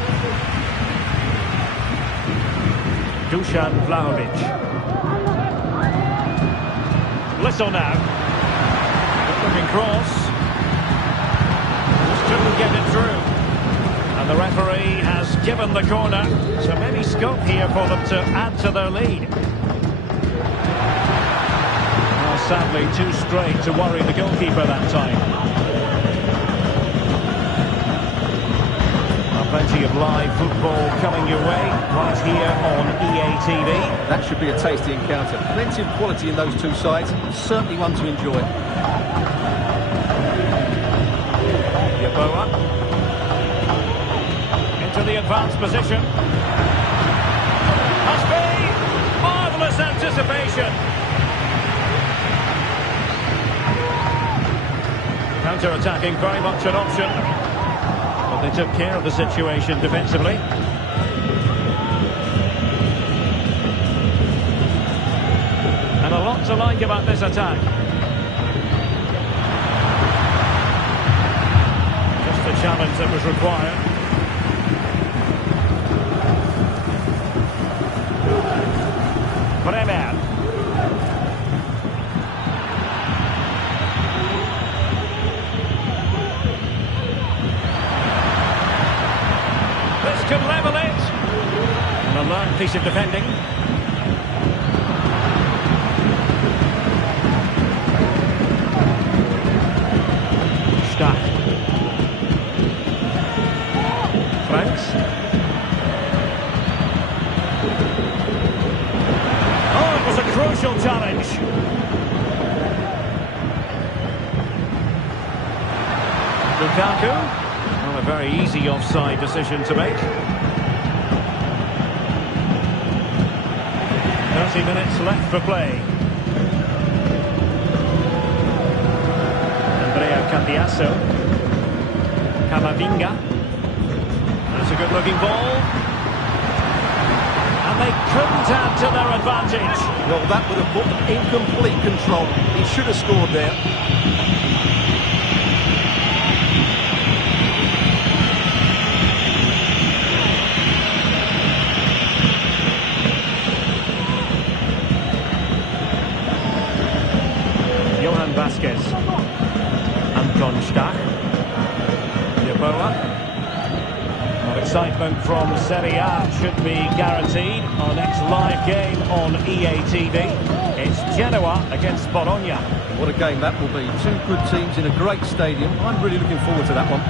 Dusan Vlahovic. Little now. Looking cross. Just couldn't get it through. And the referee has given the corner. So maybe scope here for them to add to their lead. Well, sadly, too straight to worry the goalkeeper that time. Plenty of live football coming your way right here on EA TV. That should be a tasty encounter. Plenty of quality in those two sides. Certainly one to enjoy. Yeboah. Into the advanced position. Must be! Marvellous anticipation. Counter-attacking, very much an option. But they took care of the situation defensively. And a lot to like about this attack. Just the challenge that was required. Bremer. Can level it. And a learned piece of defending. Stach. Franks. Oh, it was a crucial challenge. Lukaku. A very easy offside decision to make. 30 minutes left for play. Andrea Cambiasso. Camavinga. That's a good-looking ball. And they couldn't add to their advantage. Well, that would have put them in complete control. He should have scored there. Vasquez. Anton Stach. Yeboah. excitement from Serie A should be guaranteed. Our next live game on EA TV. It's Genoa against Bologna. What a game that will be. Two good teams in a great stadium. I'm really looking forward to that one.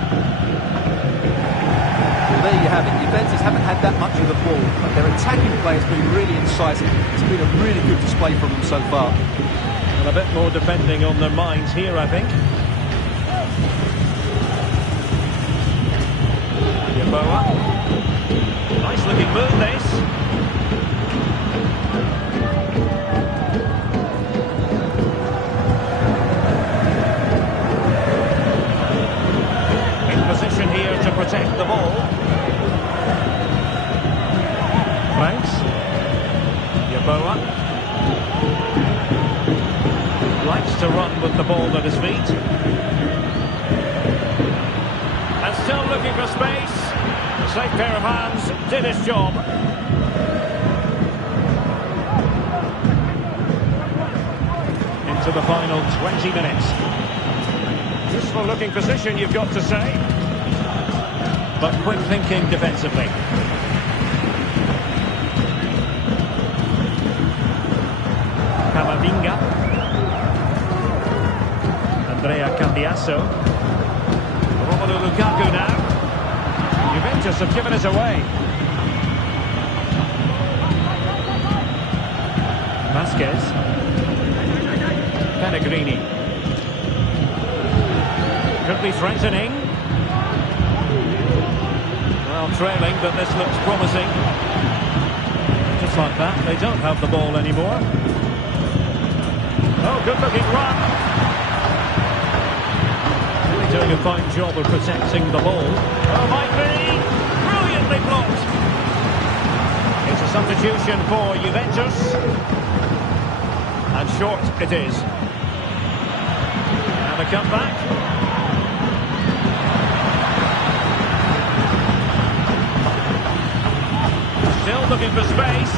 Well, there you have it. Juventus haven't had that much of the ball, but their attacking play has been really incisive. It's been a really good display from them so far. And a bit more defending on their minds here, I think. Yeboah. Nice looking move, this. In position here to protect the ball. Franks. Yeboah. Likes to run with the ball at his feet. And still looking for space. Safe pair of hands, did his job. Into the final 20 minutes. Useful looking position, you've got to say. But quick thinking defensively. Camavinga. Andrea Cambiasso. Romelu Lukaku now. Juventus have given it away. Vasquez. Pellegrini. Could be threatening. Well, trailing, but this looks promising. Just like that, they don't have the ball anymore. Oh, good-looking run. Really doing a fine job of protecting the ball. Oh, might be. Brilliantly blocked. It's a substitution for Juventus. And short it is. And a comeback. Still looking for space.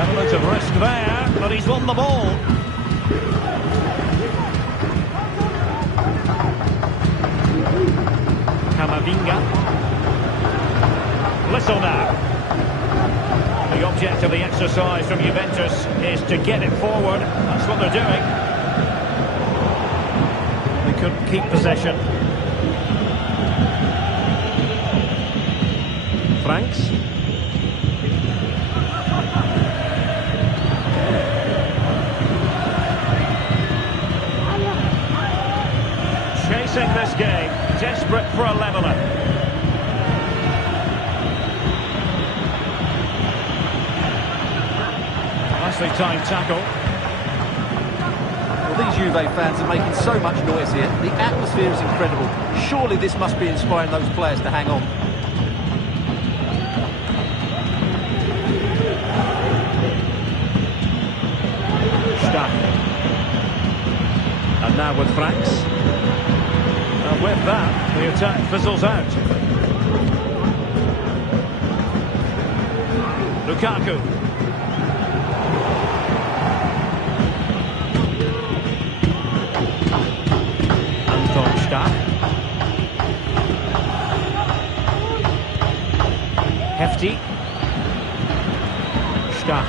Element of risk there, but he's won the ball. Camavinga. Little now. The object of the exercise from Juventus is to get it forward. That's what they're doing. They couldn't keep possession. Franks. Chasing this game, desperate for a leveller. Nicely timed tackle. Well, these Juve fans are making so much noise here. The atmosphere is incredible. Surely this must be inspiring those players to hang on. Stach. And now with Franks. And with that, the attack fizzles out. Lukaku. Anton Stach. Hefty. Stach.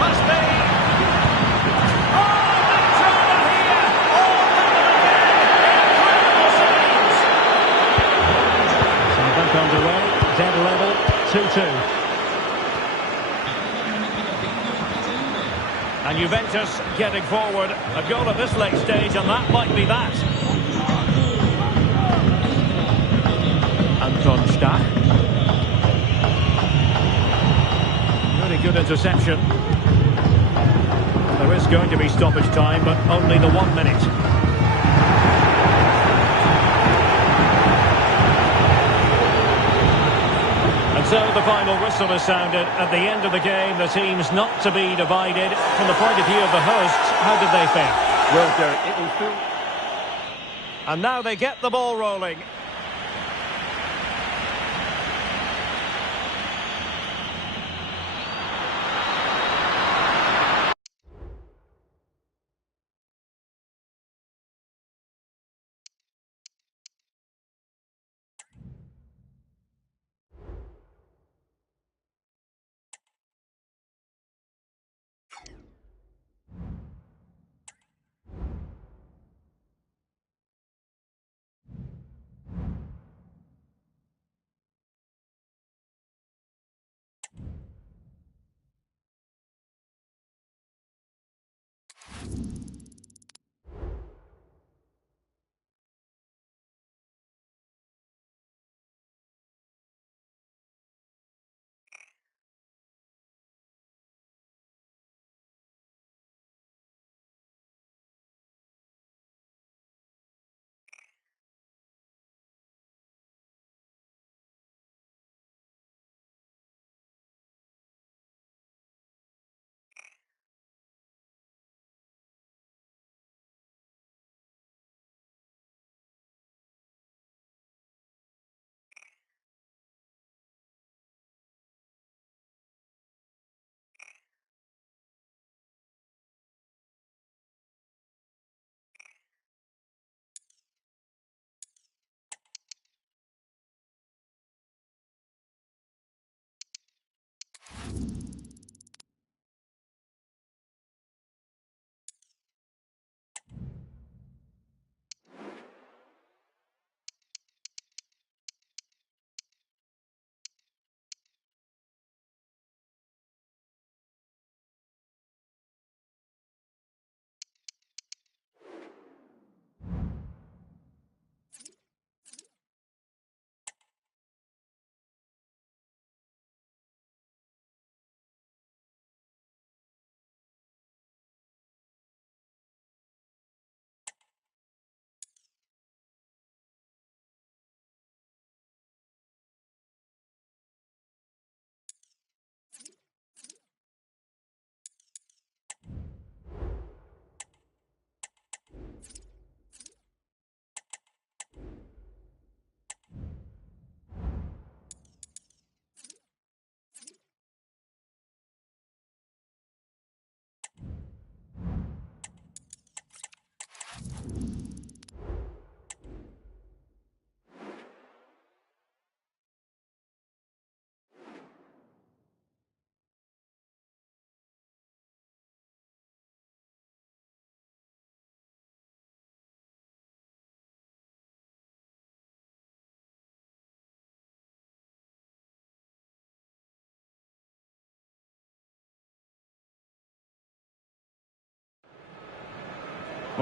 Must be. Underway, dead level, 2-2. And Juventus getting forward, a goal at this late stage, and that might be that. Anton Stach. Really good interception. There is going to be stoppage time, but only the 1 minute. So the final whistle is sounded. At the end of the game, the team's not to be divided. From the point of view of the hosts, how did they fare? Well, Derek, it will feel... And now they get the ball rolling.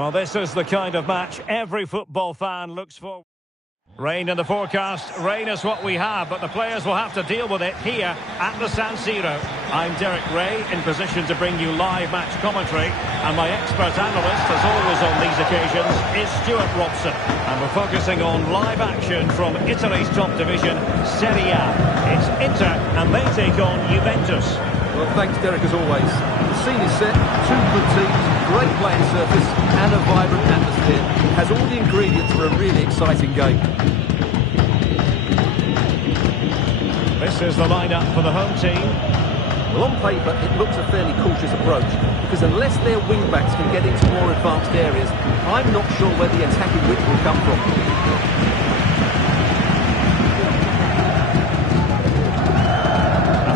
Well, this is the kind of match every football fan looks for. Rain in the forecast. Rain is what we have, but the players will have to deal with it here at the San Siro. I'm Derek Ray, in position to bring you live match commentary, and my expert analyst, as always on these occasions, is Stuart Robson. And we're focusing on live action from Italy's top division, Serie A. It's Inter, and they take on Juventus. Well, thanks, Derek, as always. The scene is set, two good teams, great playing surface, and a vibrant atmosphere. Has all the ingredients for a really exciting game. This is the lineup for the home team. Well, on paper, it looks a fairly cautious approach, because unless their wing-backs can get into more advanced areas, I'm not sure where the attacking width will come from.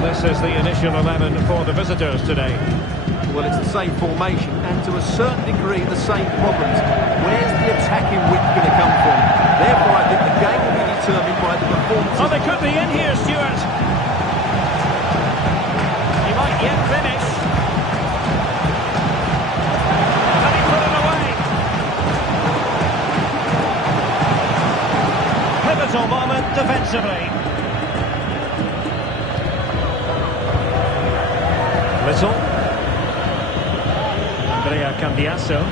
This is the initial 11 for the visitors today. Well, it's the same formation and to a certain degree the same problems. Where's the attacking width going to come from? Therefore, I think the game will be determined by the performance. Oh, they could be in here, Stuart. He might yet finish. Can he put it away? Pivotal moment defensively. Little. Andrea Cambiasso.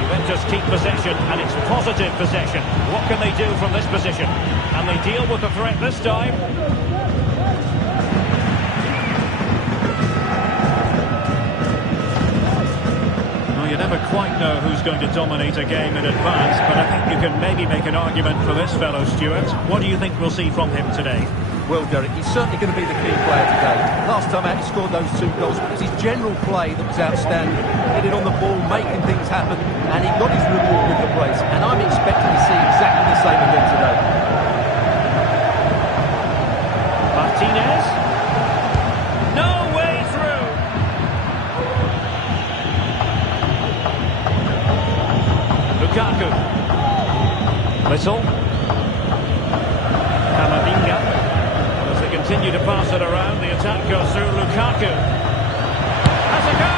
Juventus keep possession, and it's positive possession. What can they do from this position? And they deal with the threat this time. Well, you never quite know who's going to dominate a game in advance, but I think you can maybe make an argument for this fellow, Stuart. What do you think we'll see from him today? Well, Derek, he's certainly going to be the key player today. Last time out, he scored those 2 goals, but it was his general play that was outstanding. Getting on the ball, making things happen, and he got his reward with the brace. And I'm expecting to see exactly the same again today. Martinez. No way through. Lukaku. Little. Camavinga. Continue to pass it around. The attack goes through. Lukaku has a go.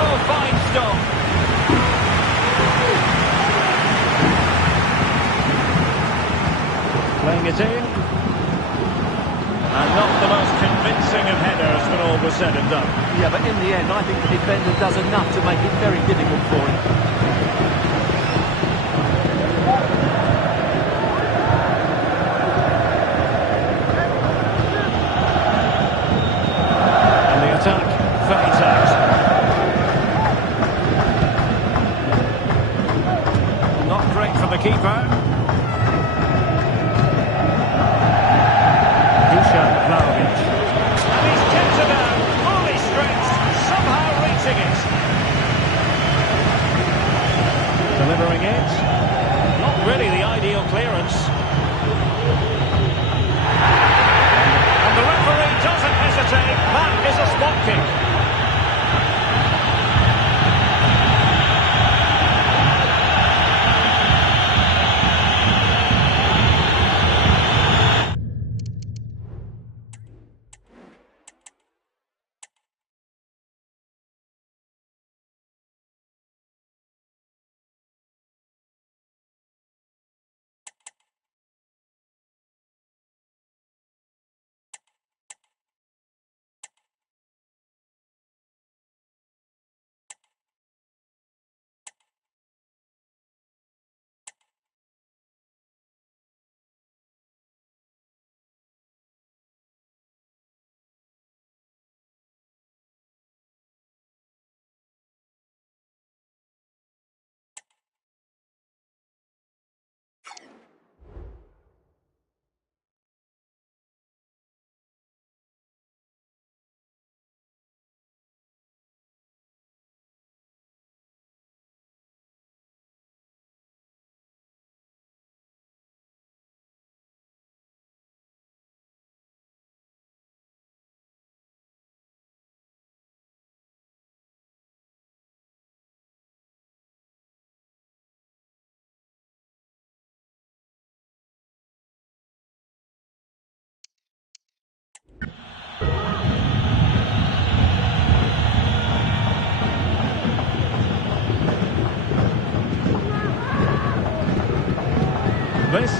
Oh, fine stop. Playing it in, and not the most convincing of headers when all was said and done. Yeah, but in the end, I think the defender does enough to make it very difficult for him. Keeper. Dusan Vlahovic. And he's kept it out. All his strength, somehow reaching it.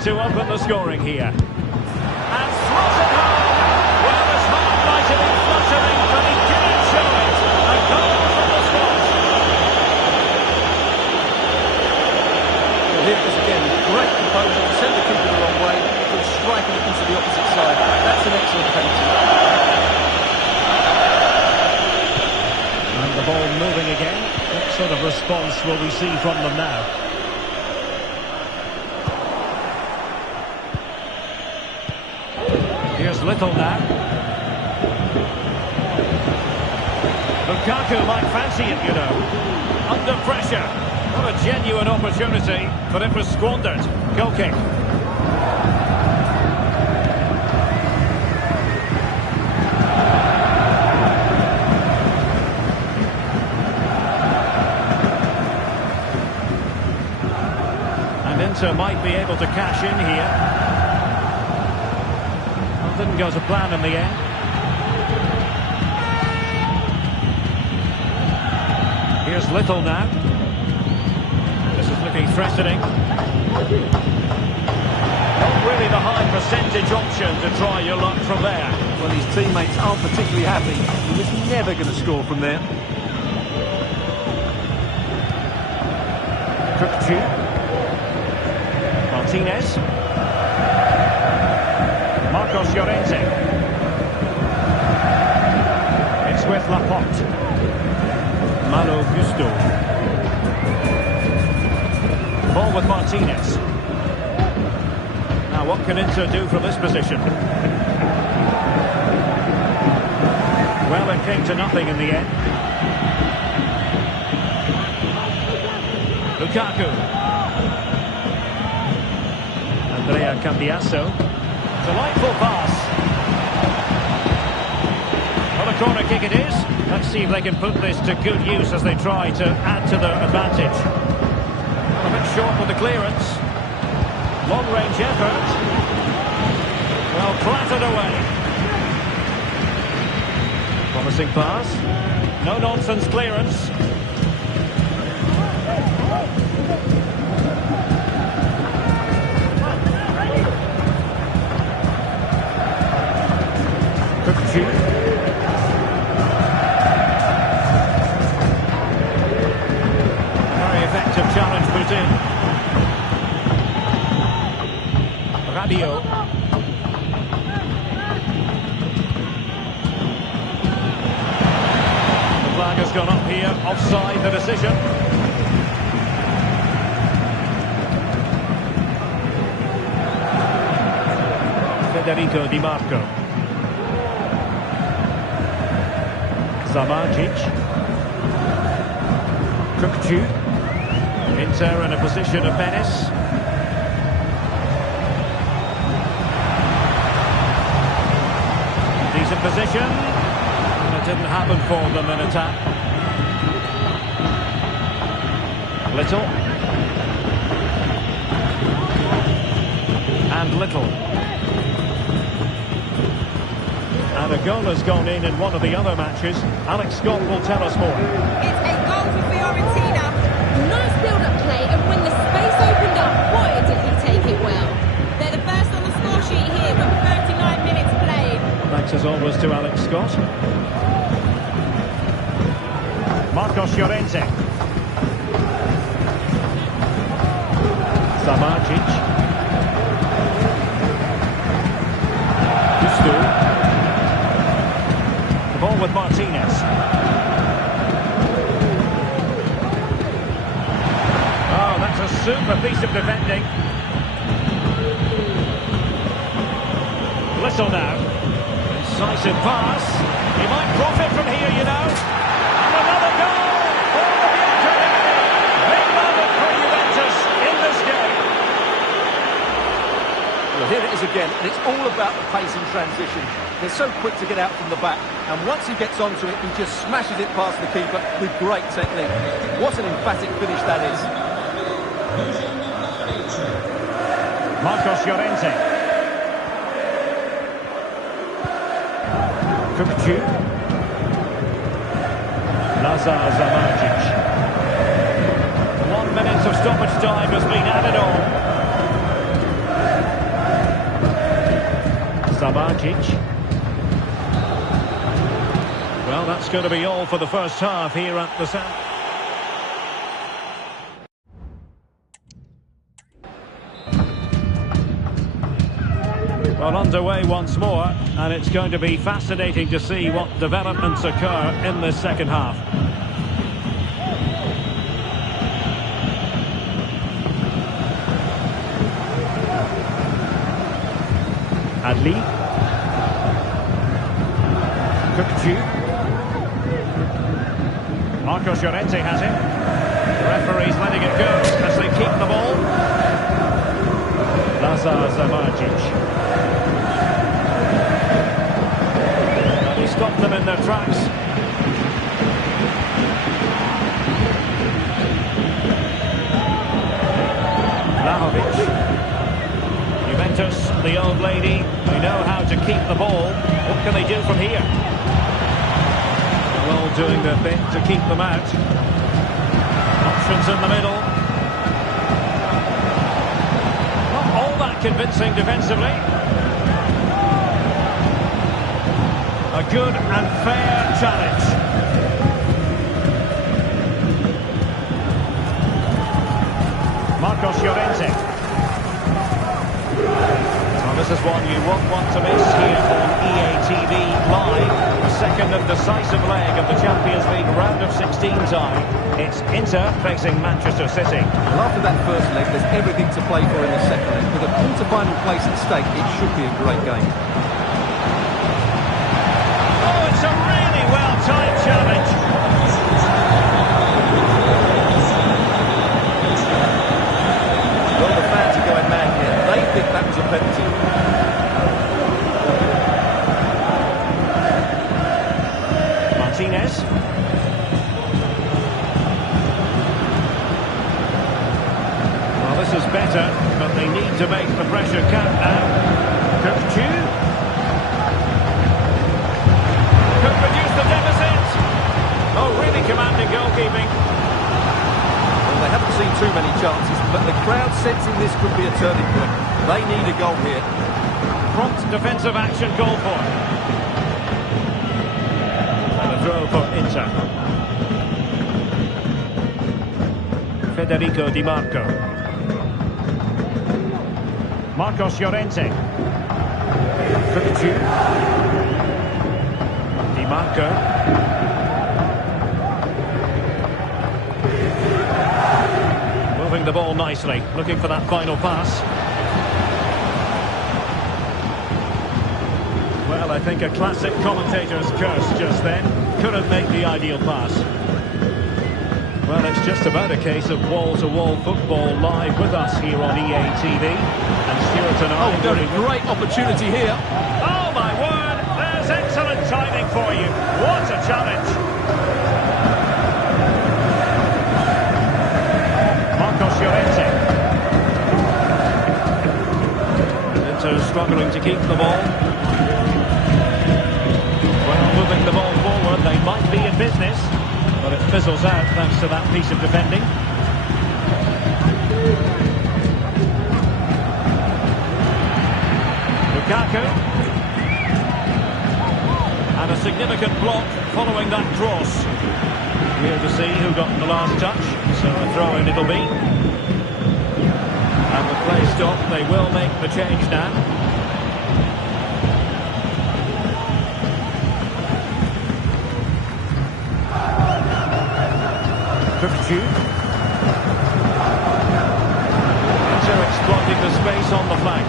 to open the scoring here. And slotted home! Well, his heart might have been fluttering, but he didn't show it. A goal from the spot. Well, here it is again. Great composure to send the keeper the wrong way, but striking it into the opposite side. That's an excellent penalty. And the ball moving again. What sort of response will we see from them now? Here's Little now. Lukaku might fancy it, you know. Under pressure. What a genuine opportunity, but it was squandered. Goal kick. And Inter might be able to cash in here. Didn't go to plan in the end. Here's Little now. This is looking threatening. Not really the high percentage option to try your luck from there. Well, his teammates aren't particularly happy. He was never going to score from there. Kukulkan. Martinez. Marcos Llorente. It's with Laporte. Malo Gusto. Ball with Martinez. Now what can Inter do from this position? Well, it came to nothing in the end. Lukaku. Andrea Cambiaso. Delightful pass. Well, a corner kick it is. Let's see if they can put this to good use as they try to add to their advantage. A bit short with the clearance. Long-range effort. Well, clattered away. Promising pass. No-nonsense clearance. Very effective challenge put in. Radio. The flag has gone up here. Offside the decision. Federico Di Marco. Zamarjic. Kukulkan. Inter in a position of menace. Decent position. And it didn't happen for them in attack. Little. And Little. And a goal has gone in one of the other matches. Alex Scott will tell us more. It's a goal for Fiorentina. Nice build-up play, and when the space opened up, boy, did he take it well. They're the first on the score sheet here with 39 minutes played. Thanks as always to Alex Scott. Marcos Llorente. Zamarjic. Gusto. Ball with Martinez. Oh, that's a super piece of defending. Little now. Incisive pass. He might profit from here, you know. And another goal for the Bianconeri. Big moment for Juventus in this game. Well, here it is again, and it's all about the pace in transition. They're so quick to get out from the back, and once he gets onto it, he just smashes it past the keeper with great technique. What an emphatic finish that is. Marcos Llorente. Kukulkan. Lazar Zamarjic. 1 minute of stoppage time has been added on. Zabarčić. Well, that's going to be all for the first half here at the San. Well, underway once more, and it's going to be fascinating to see what developments occur in this second half. Adli. Kukcu. Marcos Llorente has it. The referee's letting it go as they keep the ball. Lazar Zabarčić. He stopped them in their tracks. Vlahovic. Juventus, the old lady, they know how to keep the ball. What can they do from here? They're all doing their bit to keep them out. Options in the middle. Not all that convincing defensively. A good and fair challenge. Marcos Llorente. Well, this is one you won't want to miss here on EA TV Live. The second and decisive leg of the Champions League round of 16 tie. It's Inter facing Manchester City. Well, after that first leg, there's everything to play for in the second leg. With a quarter-final place at stake, it should be a great game. It's a really well-timed challenge. Well, the fans are going mad here. They think that was a penalty. Martinez. Well, this is better, but they need to make the pressure count now. Kukcu. Could reduce the deficit. Oh, really commanding goalkeeping. Well, they haven't seen too many chances, but the crowd sensing this could be a turning point. They need a goal here. Prompt defensive action called for. And a throw for Inter. Federico Di Marco. Marcos Llorente. Kukcu. Di Marco. Moving the ball nicely, looking for that final pass. Well, I think a classic commentator's curse just then. Couldn't make the ideal pass. Well, it's just about a case of wall-to-wall football live with us here on EA TV. And Stuart and I... Oh, got a great opportunity here. Oh, my word! There's excellent timing for you. What a challenge. Marcos Llorente. And Inter struggling to keep the ball. Well, moving the ball forward, they might be in business. But it fizzles out thanks to that piece of defending. Lukaku. And a significant block following that cross. Here to see who got the last touch. So a throw-in it'll be. And the play stopped. They will make the change now. Kukcu. Inter exploiting the space on the flank.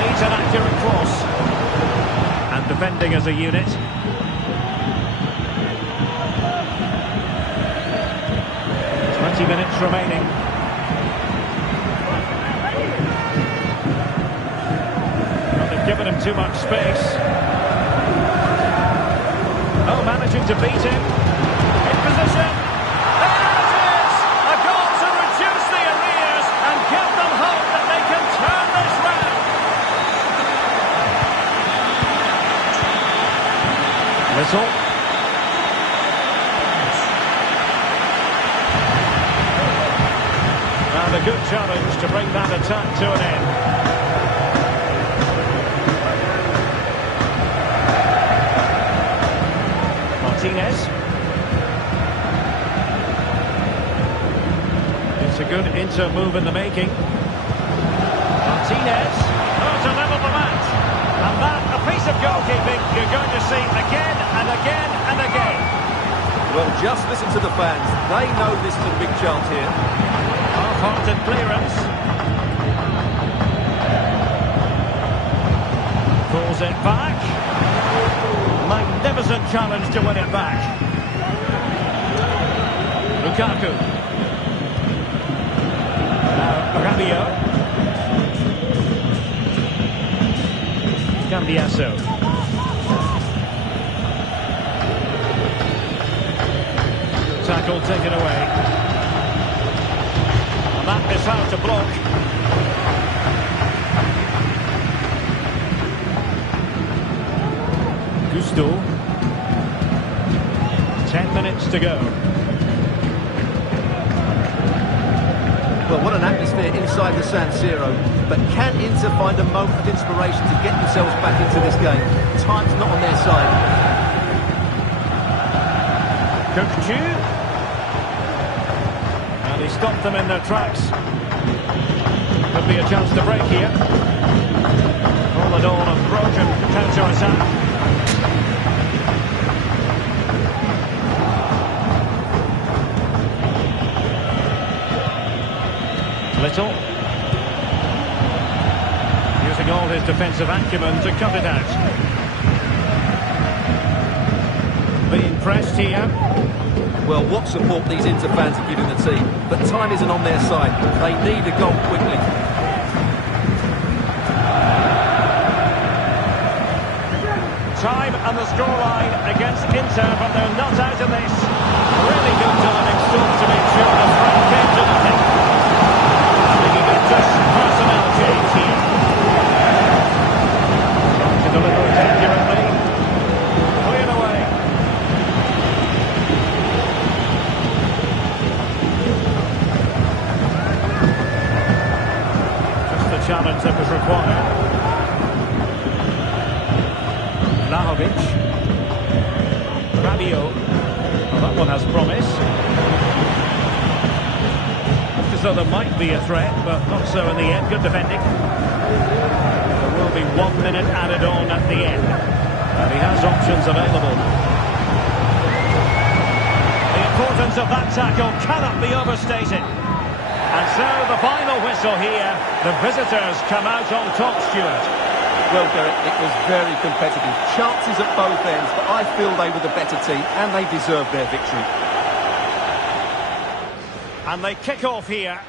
Needs an accurate cross. And defending as a unit. Minutes remaining. Well, they've given him too much space. Oh, managing to beat him. In position. There it is! A goal to reduce the arrears and give them hope that they can turn this round. Whistle. And a good challenge to bring that attack to an end. That's a move in the making. Martinez. Oh, to level the match. And that, a piece of goalkeeping you're going to see again and again and again. Well, just listen to the fans. They know this is a big chance here. Half-hearted clearance. Pulls it back. Magnificent challenge to win it back. Lukaku. Now, Rabiot. Cambiasso. Tackle taken away. And that is how to block. Gusto. 10 minutes to go. Well, what an atmosphere inside the San Siro. But can Inter find a moment of inspiration to get themselves back into this game? Time's not on their side. Kukulkan. And he stopped them in their tracks. Could be a chance to break here. All in all, a broken counter-attack. Little. Using all his defensive acumen to cut it out. Being pressed here. Well, what support these Inter fans are giving the team. But time isn't on their side. They need a goal quickly. Time and the scoreline against Inter, but they're not out of this. Really good timing still to make sure the threat came to nothing. Juventus personnel change here. Trying to deliver it accurately. Cleared away. Just the challenge that was required. Vlahovic. Rabiot. Well, that one has promise. So there might be a threat, but not so in the end. Good defending. There will be 1 minute added on at the end. And he has options available. The importance of that tackle cannot be overstated. And so the final whistle here. The visitors come out on top, Stuart. Well, Derek, it was very competitive. Chances at both ends, but I feel they were the better team and they deserved their victory. And they kick off here.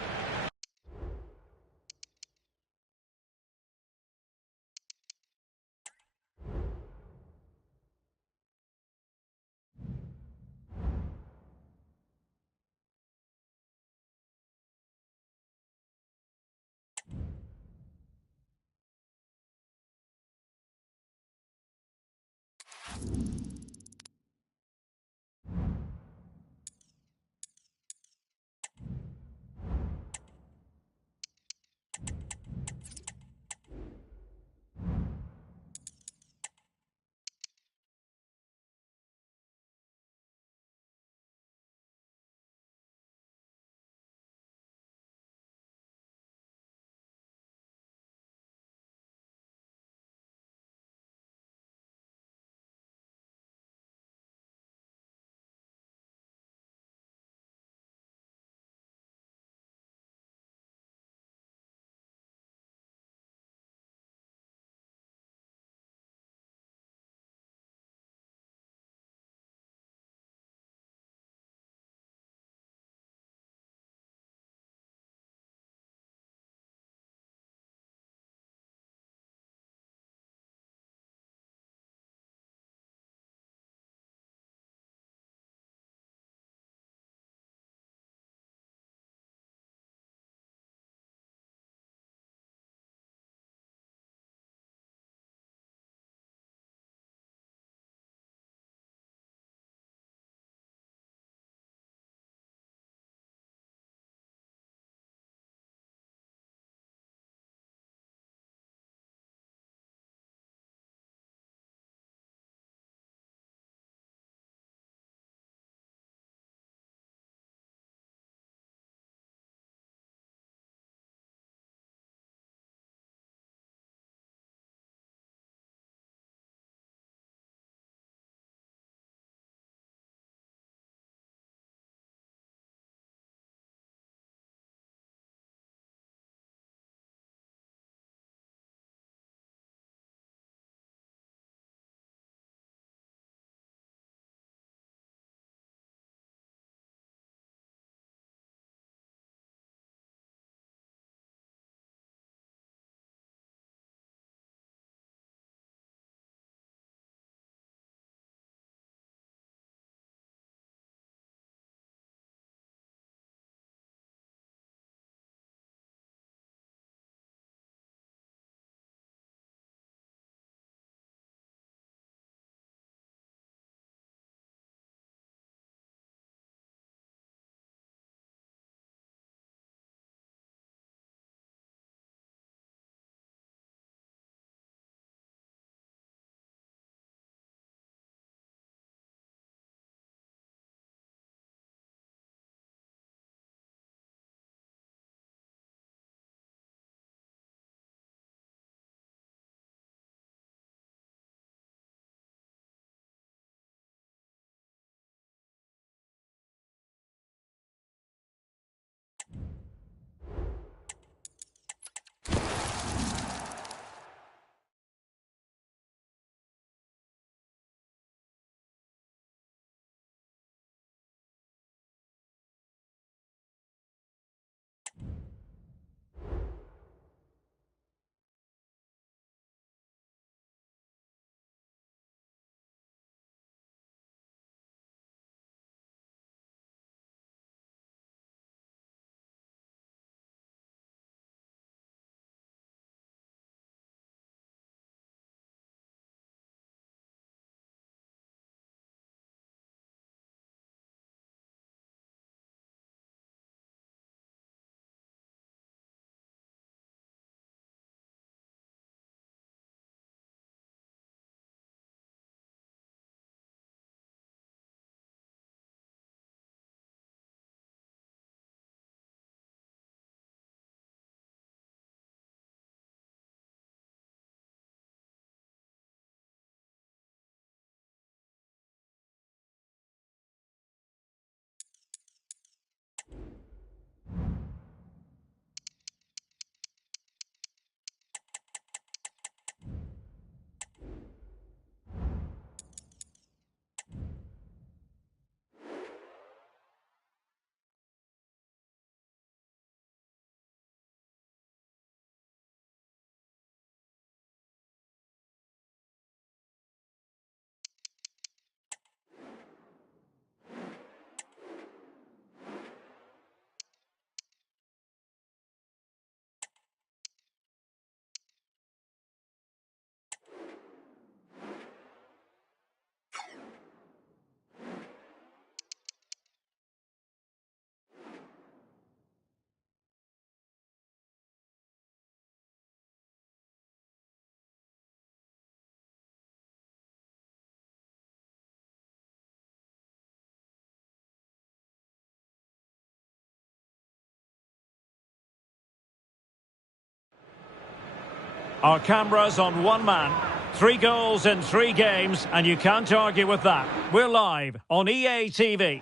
Our cameras on one man. 3 goals in 3 games, and you can't argue with that. We're live on EA TV.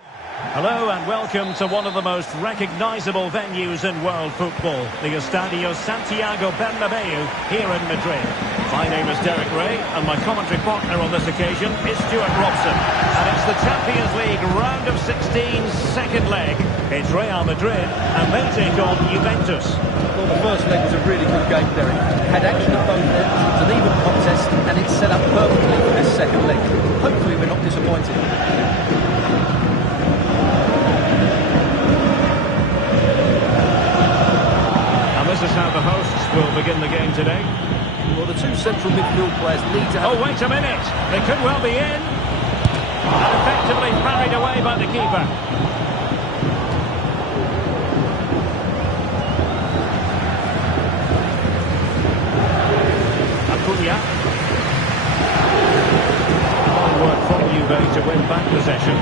Hello and welcome to one of the most recognisable venues in world football, the Estadio Santiago Bernabeu here in Madrid. My name is Derek Ray, and my commentary partner on this occasion is Stuart Robson. And it's the Champions League round of 16 second leg. It's Real Madrid, and they take on Juventus. Well, the first leg was a really good game, Derek. Had action at both ends, it's an even contest, and it's set up perfectly for this second leg. Hopefully we're not disappointed. This is how the hosts will begin the game today. Well, the 2 central midfield players need to have... Oh, wait a minute. They could well be in. And effectively parried away by the keeper. Acuna. Hard work from Juve to win back possession.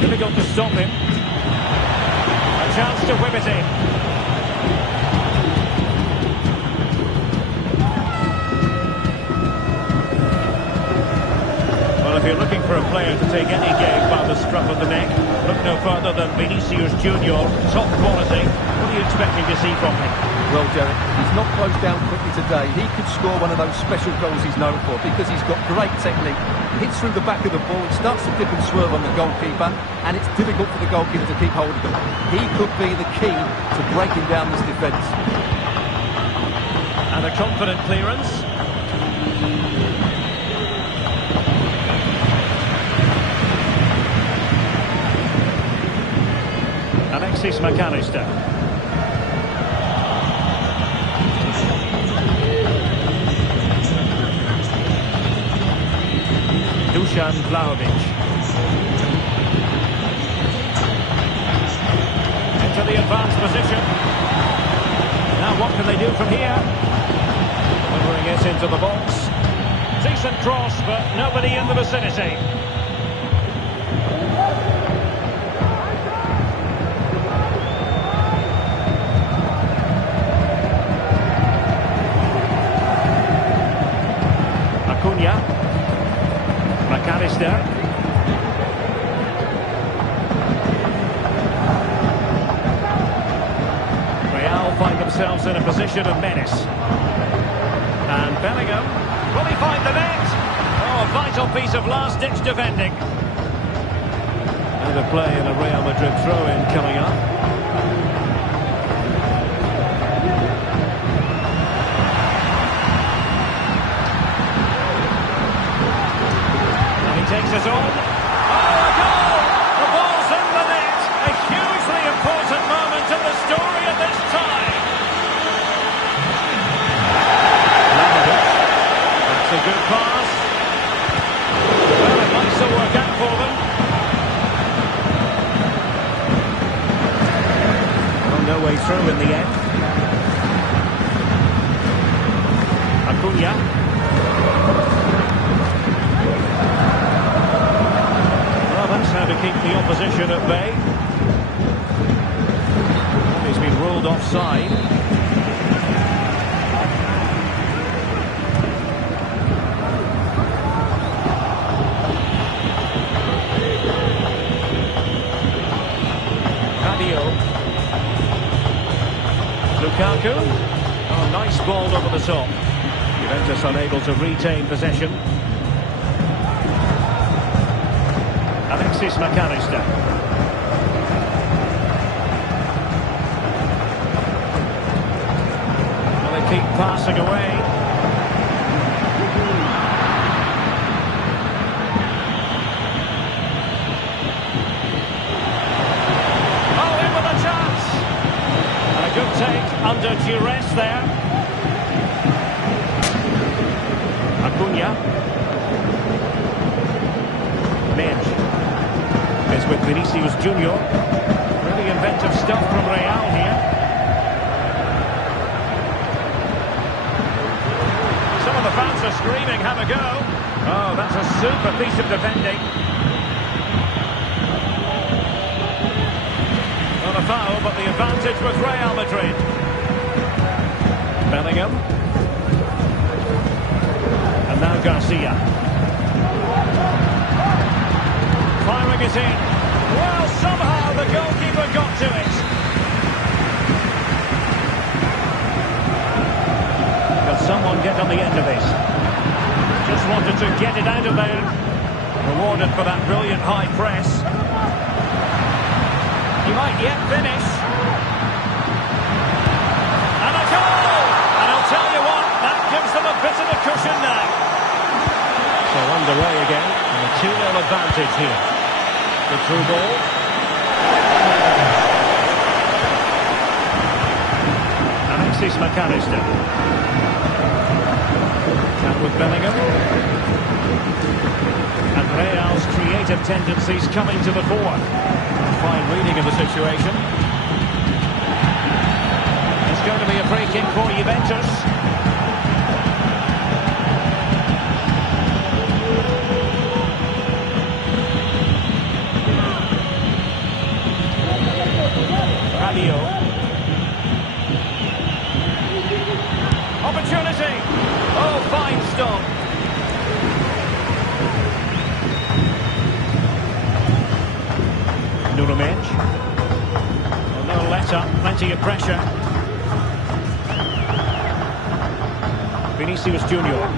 Difficult to stop him. A chance to whip it in. Well, if you're looking for a player to take any game by the scruff of the neck, look no further than Vinicius Junior. Top quality. What are you expecting to see from him? Well, Derek, he's not closed down quickly today. He could score one of those special goals he's known for because he's got great technique. He hits through the back of the ball, starts to dip and swerve on the goalkeeper, and it's difficult for the goalkeeper to keep hold of him. He could be the key to breaking down this defence. And a confident clearance. Alexis McAllister. Dusan Vlahovic. Into the advanced position. Now what can they do from here? Delivering it into the box. Decent cross, but nobody in the vicinity. Acuna. McAllister. Real find themselves in a position of menace. And Bellingham. Will he find the net? Oh, a vital piece of last-ditch defending. And a play in a Real Madrid throw-in coming up. Takes us on. Oh, a goal! The ball's in the net. A hugely important moment in the story at this time. That's a good pass. Well, it might still work out for them. Well, no way through in the end. Acuna. That's how to keep the opposition at bay. He's been ruled offside. Cadio. Lukaku. Oh, nice ball over the top. Juventus unable to retain possession. Alexis McAllister. Well, they keep passing away. Oh, in with a chance. And a good take under duress there. Acuna. Menj. Is with Vinicius Junior. Really inventive stuff from Real here. Some of the fans are screaming, have a go. Oh, that's a super piece of defending. foul, but the advantage with Real Madrid. Bellingham. And now Garcia. Firing it in. Well, somehow the goalkeeper got to it. Can someone get on the end of this? Just wanted to get it out of there. Rewarded for that brilliant high press. He might yet finish. And a goal! And I'll tell you what, that gives them a bit of a cushion now. So underway again, and a 2-0 advantage here. The through ball. Alexis McAllister. Down with Bellingham. And Real's creative tendencies coming to the fore. Fine reading of the situation. It's going to be a free kick for Juventus. Radio. Opportunity. Oh, fine stop. Nuramage. Well, no let-up, plenty of pressure. Vinicius Junior.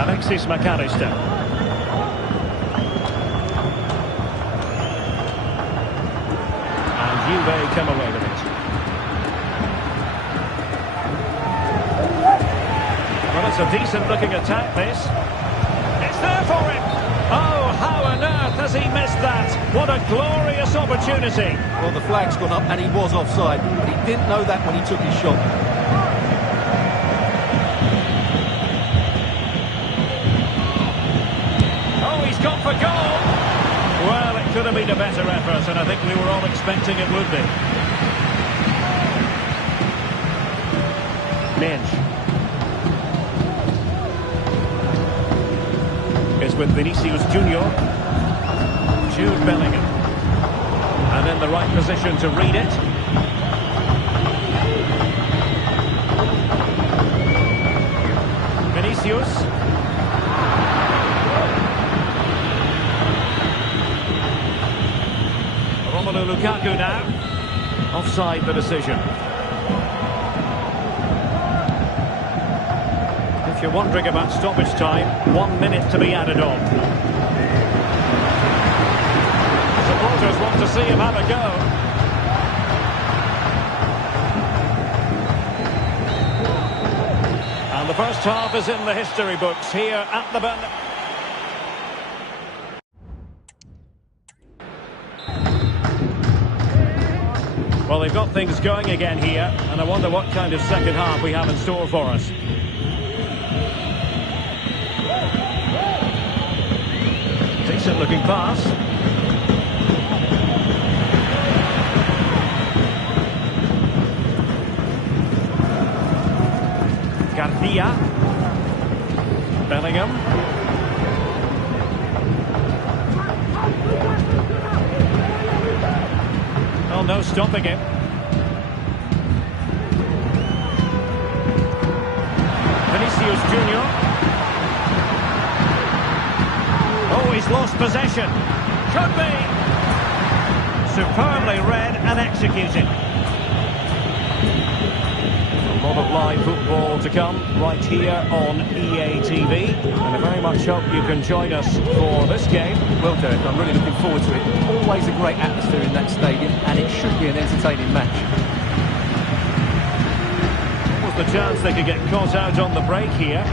Alexis McAllister. And Juve come away with it. Well, it's a decent-looking attack, this. It's there for him. Oh, how on earth has he missed that? What a glorious opportunity. Well, the flag's gone up and he was offside, but he didn't know that when he took his shot. Oh, he's gone for goal. Well, it could have been a better effort, and I think we were all expecting it would be. Minge. Is with Vinicius Junior. Jude Bellingham. And in the right position to read it. Vinicius. Romelu Lukaku now. Offside the decision. If you're wondering about stoppage time, 1 minute to be added on. Supporters want to see him have a go. And the first half is in the history books here at the Bernabeu. Well, they've got things going again here, and I wonder what kind of second half we have in store for us. Decent looking pass. Garcia. Bellingham. Oh, no stopping him. Vinicius Junior. Oh, he's lost possession. Could be. Superbly read and executed. A lot of live football to come right here on EA TV. And I very much hope you can join us for this game. Well, Derek, I'm really looking forward to it. Always a great atmosphere in that stadium, and it should be an entertaining match. What was the chance they could get caught out on the break here?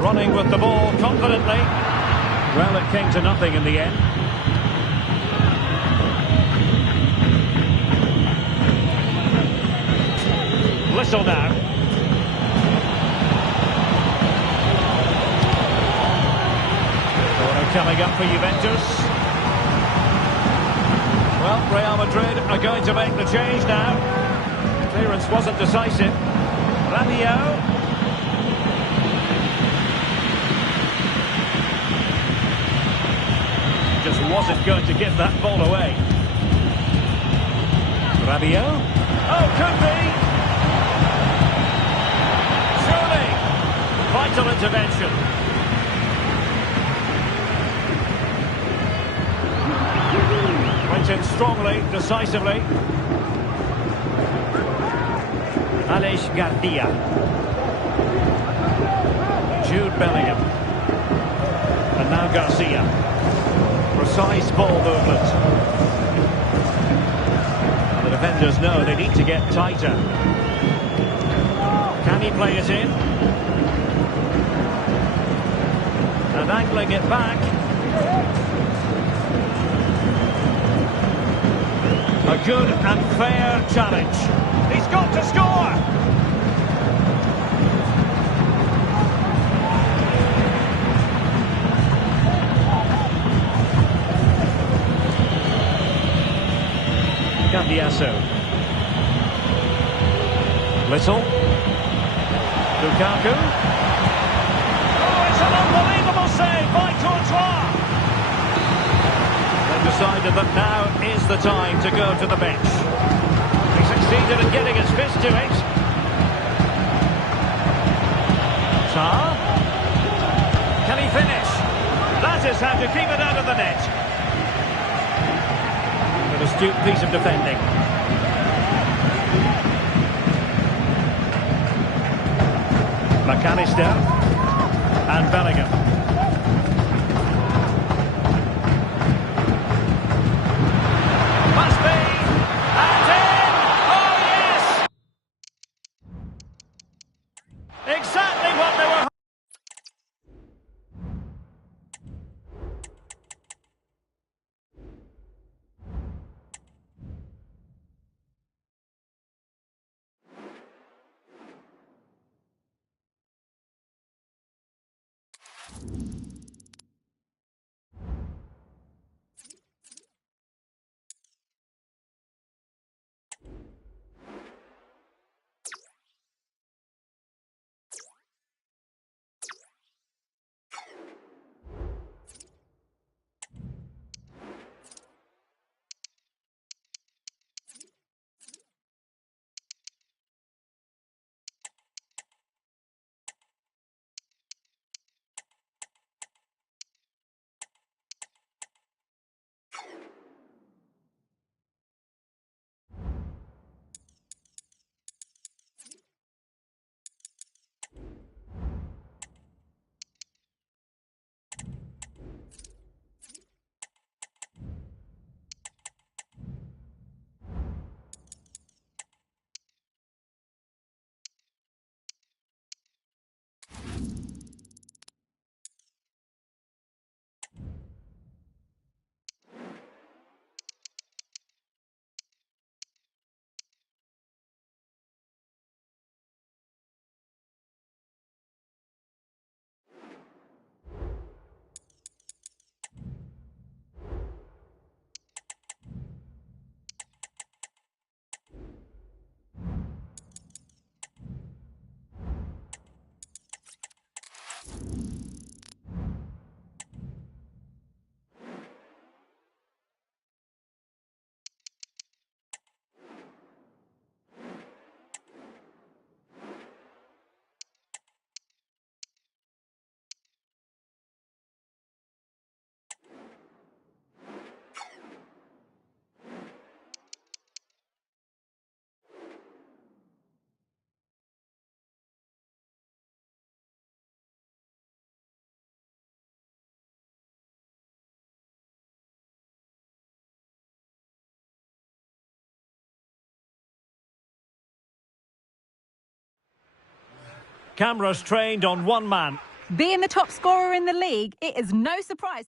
Running with the ball confidently. Well, it came to nothing in the end. Whistle now. Corner coming up for Juventus. Well, Real Madrid are going to make the change now. Clearance wasn't decisive. Rabiot. wasn't going to give that ball away. Rabiot. Oh, could be. Surely. Vital intervention. Went in strongly, decisively. Aleix Garcia. Jude Bellingham. And now Garcia. Precise ball movement. And the defenders know they need to get tighter. Can he play it in? And angling it back. A good and fair challenge. He's got to score! Cambiasso. Little. Lukaku. Oh, it's an unbelievable save by Courtois. They've decided that now is the time to go to the bench. He succeeded in getting his fist to it. Tar. Can he finish? That is how to keep it out of the net. An astute piece of defending. McAllister and Bellingham. Must be, and in! Oh yes! Exactly what they were. Cameras trained on one man. Being the top scorer in the league, it is no surprise.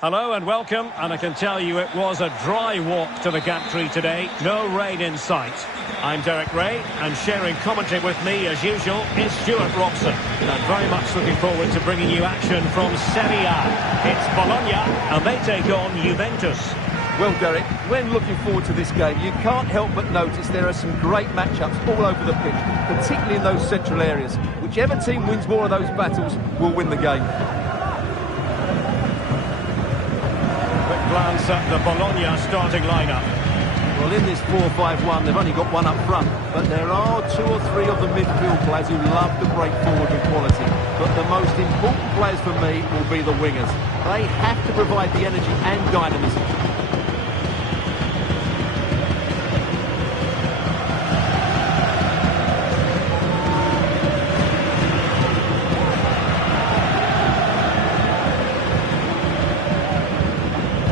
Hello and welcome, and I can tell you it was a dry walk to the gantry today. No rain in sight. I'm Derek Ray, and sharing commentary with me, as usual, is Stuart Robson. And I'm very much looking forward to bringing you action from Serie A. It's Bologna, and they take on Juventus. Well, Derek, when looking forward to this game, you can't help but notice there are some great matchups all over the pitch, particularly in those central areas. Whichever team wins more of those battles will win the game. glance at the Bologna starting lineup. Well, in this 4-5-1, they've only got one up front, but there are 2 or 3 of the midfield players who love to break forward with quality. But the most important players for me will be the wingers. They have to provide the energy and dynamism.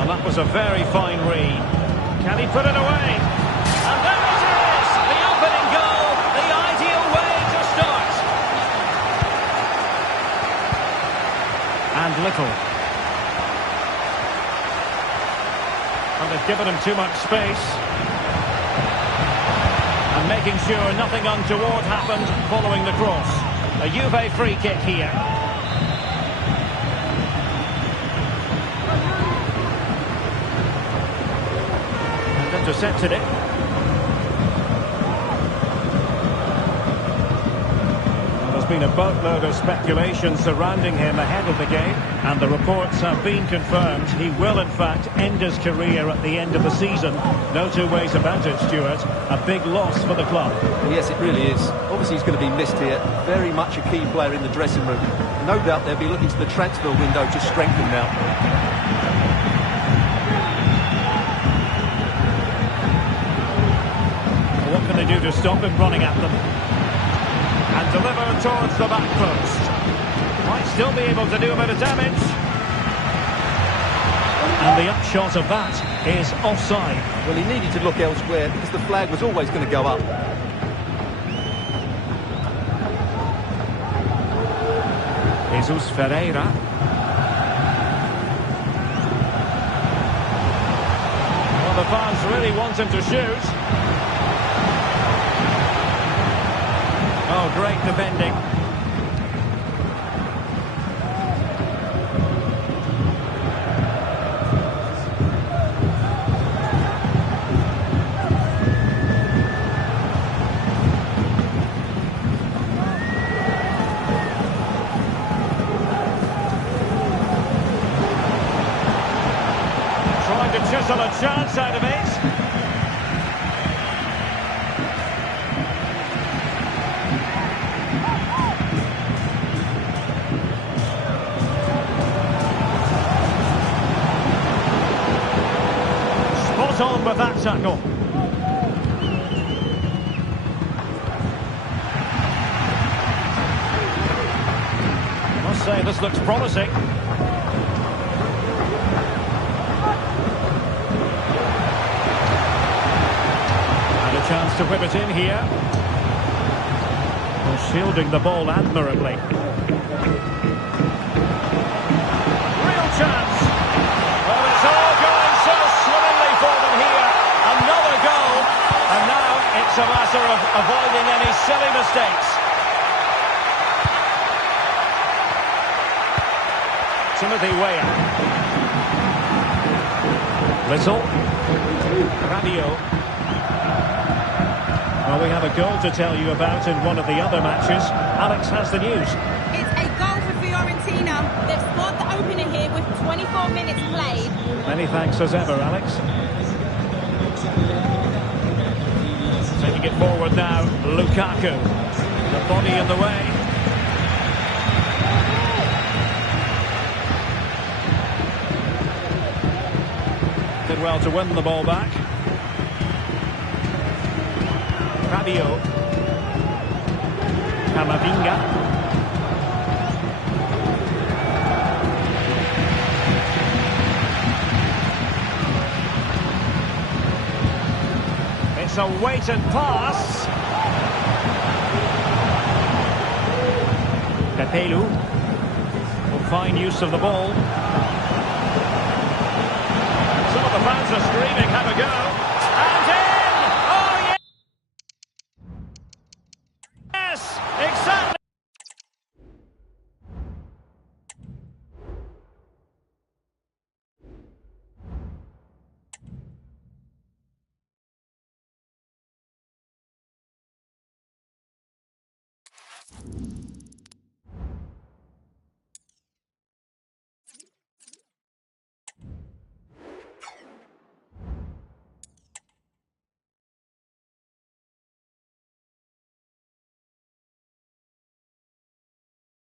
And that was a very fine read. Can he put it away? And there it is! The opening goal, the ideal way to start. And Little. And they've given him too much space. And making sure nothing untoward happened following the cross. A Juve free kick here. Intercepted it. Well, there's been a boatload of speculation surrounding him ahead of the game, and the reports have been confirmed. He will, in fact, end his career at the end of the season. No two ways about it, Stuart. A big loss for the club. Yes, it really is. Obviously, he's going to be missed here. Very much a key player in the dressing room. No doubt they'll be looking to the transfer window to strengthen now. What can they do to stop him running at them? And deliver towards the back post. Might still be able to do a bit of damage. And the upshot of that is offside. Well, he needed to look elsewhere because the flag was always going to go up. Jesus Ferreira. Well, the fans really want him to shoot. Oh, great defending. Trying to chisel a chance out of it. On with that tackle. I must say this looks promising. And a chance to whip it in here. Well, shielding the ball admirably. Real chance. Well, it's all going so swimmingly for them here. Another goal. And now it's a matter of avoiding any silly mistakes. Timothy Weah. Little. Radio. Well, we have a goal to tell you about in one of the other matches. Alex has the news. It's a goal for Fiorentina. They've scored the opener here with 24 minutes played. Many thanks as ever, Alex. Taking it forward now, Lukaku. The body in the way. Did well to win the ball back. Rabiot. Camavinga. It's a weighted pass. Pepelu will find use of the ball. Some of the fans are screaming, have a go. And in! Oh, yes! Exactly!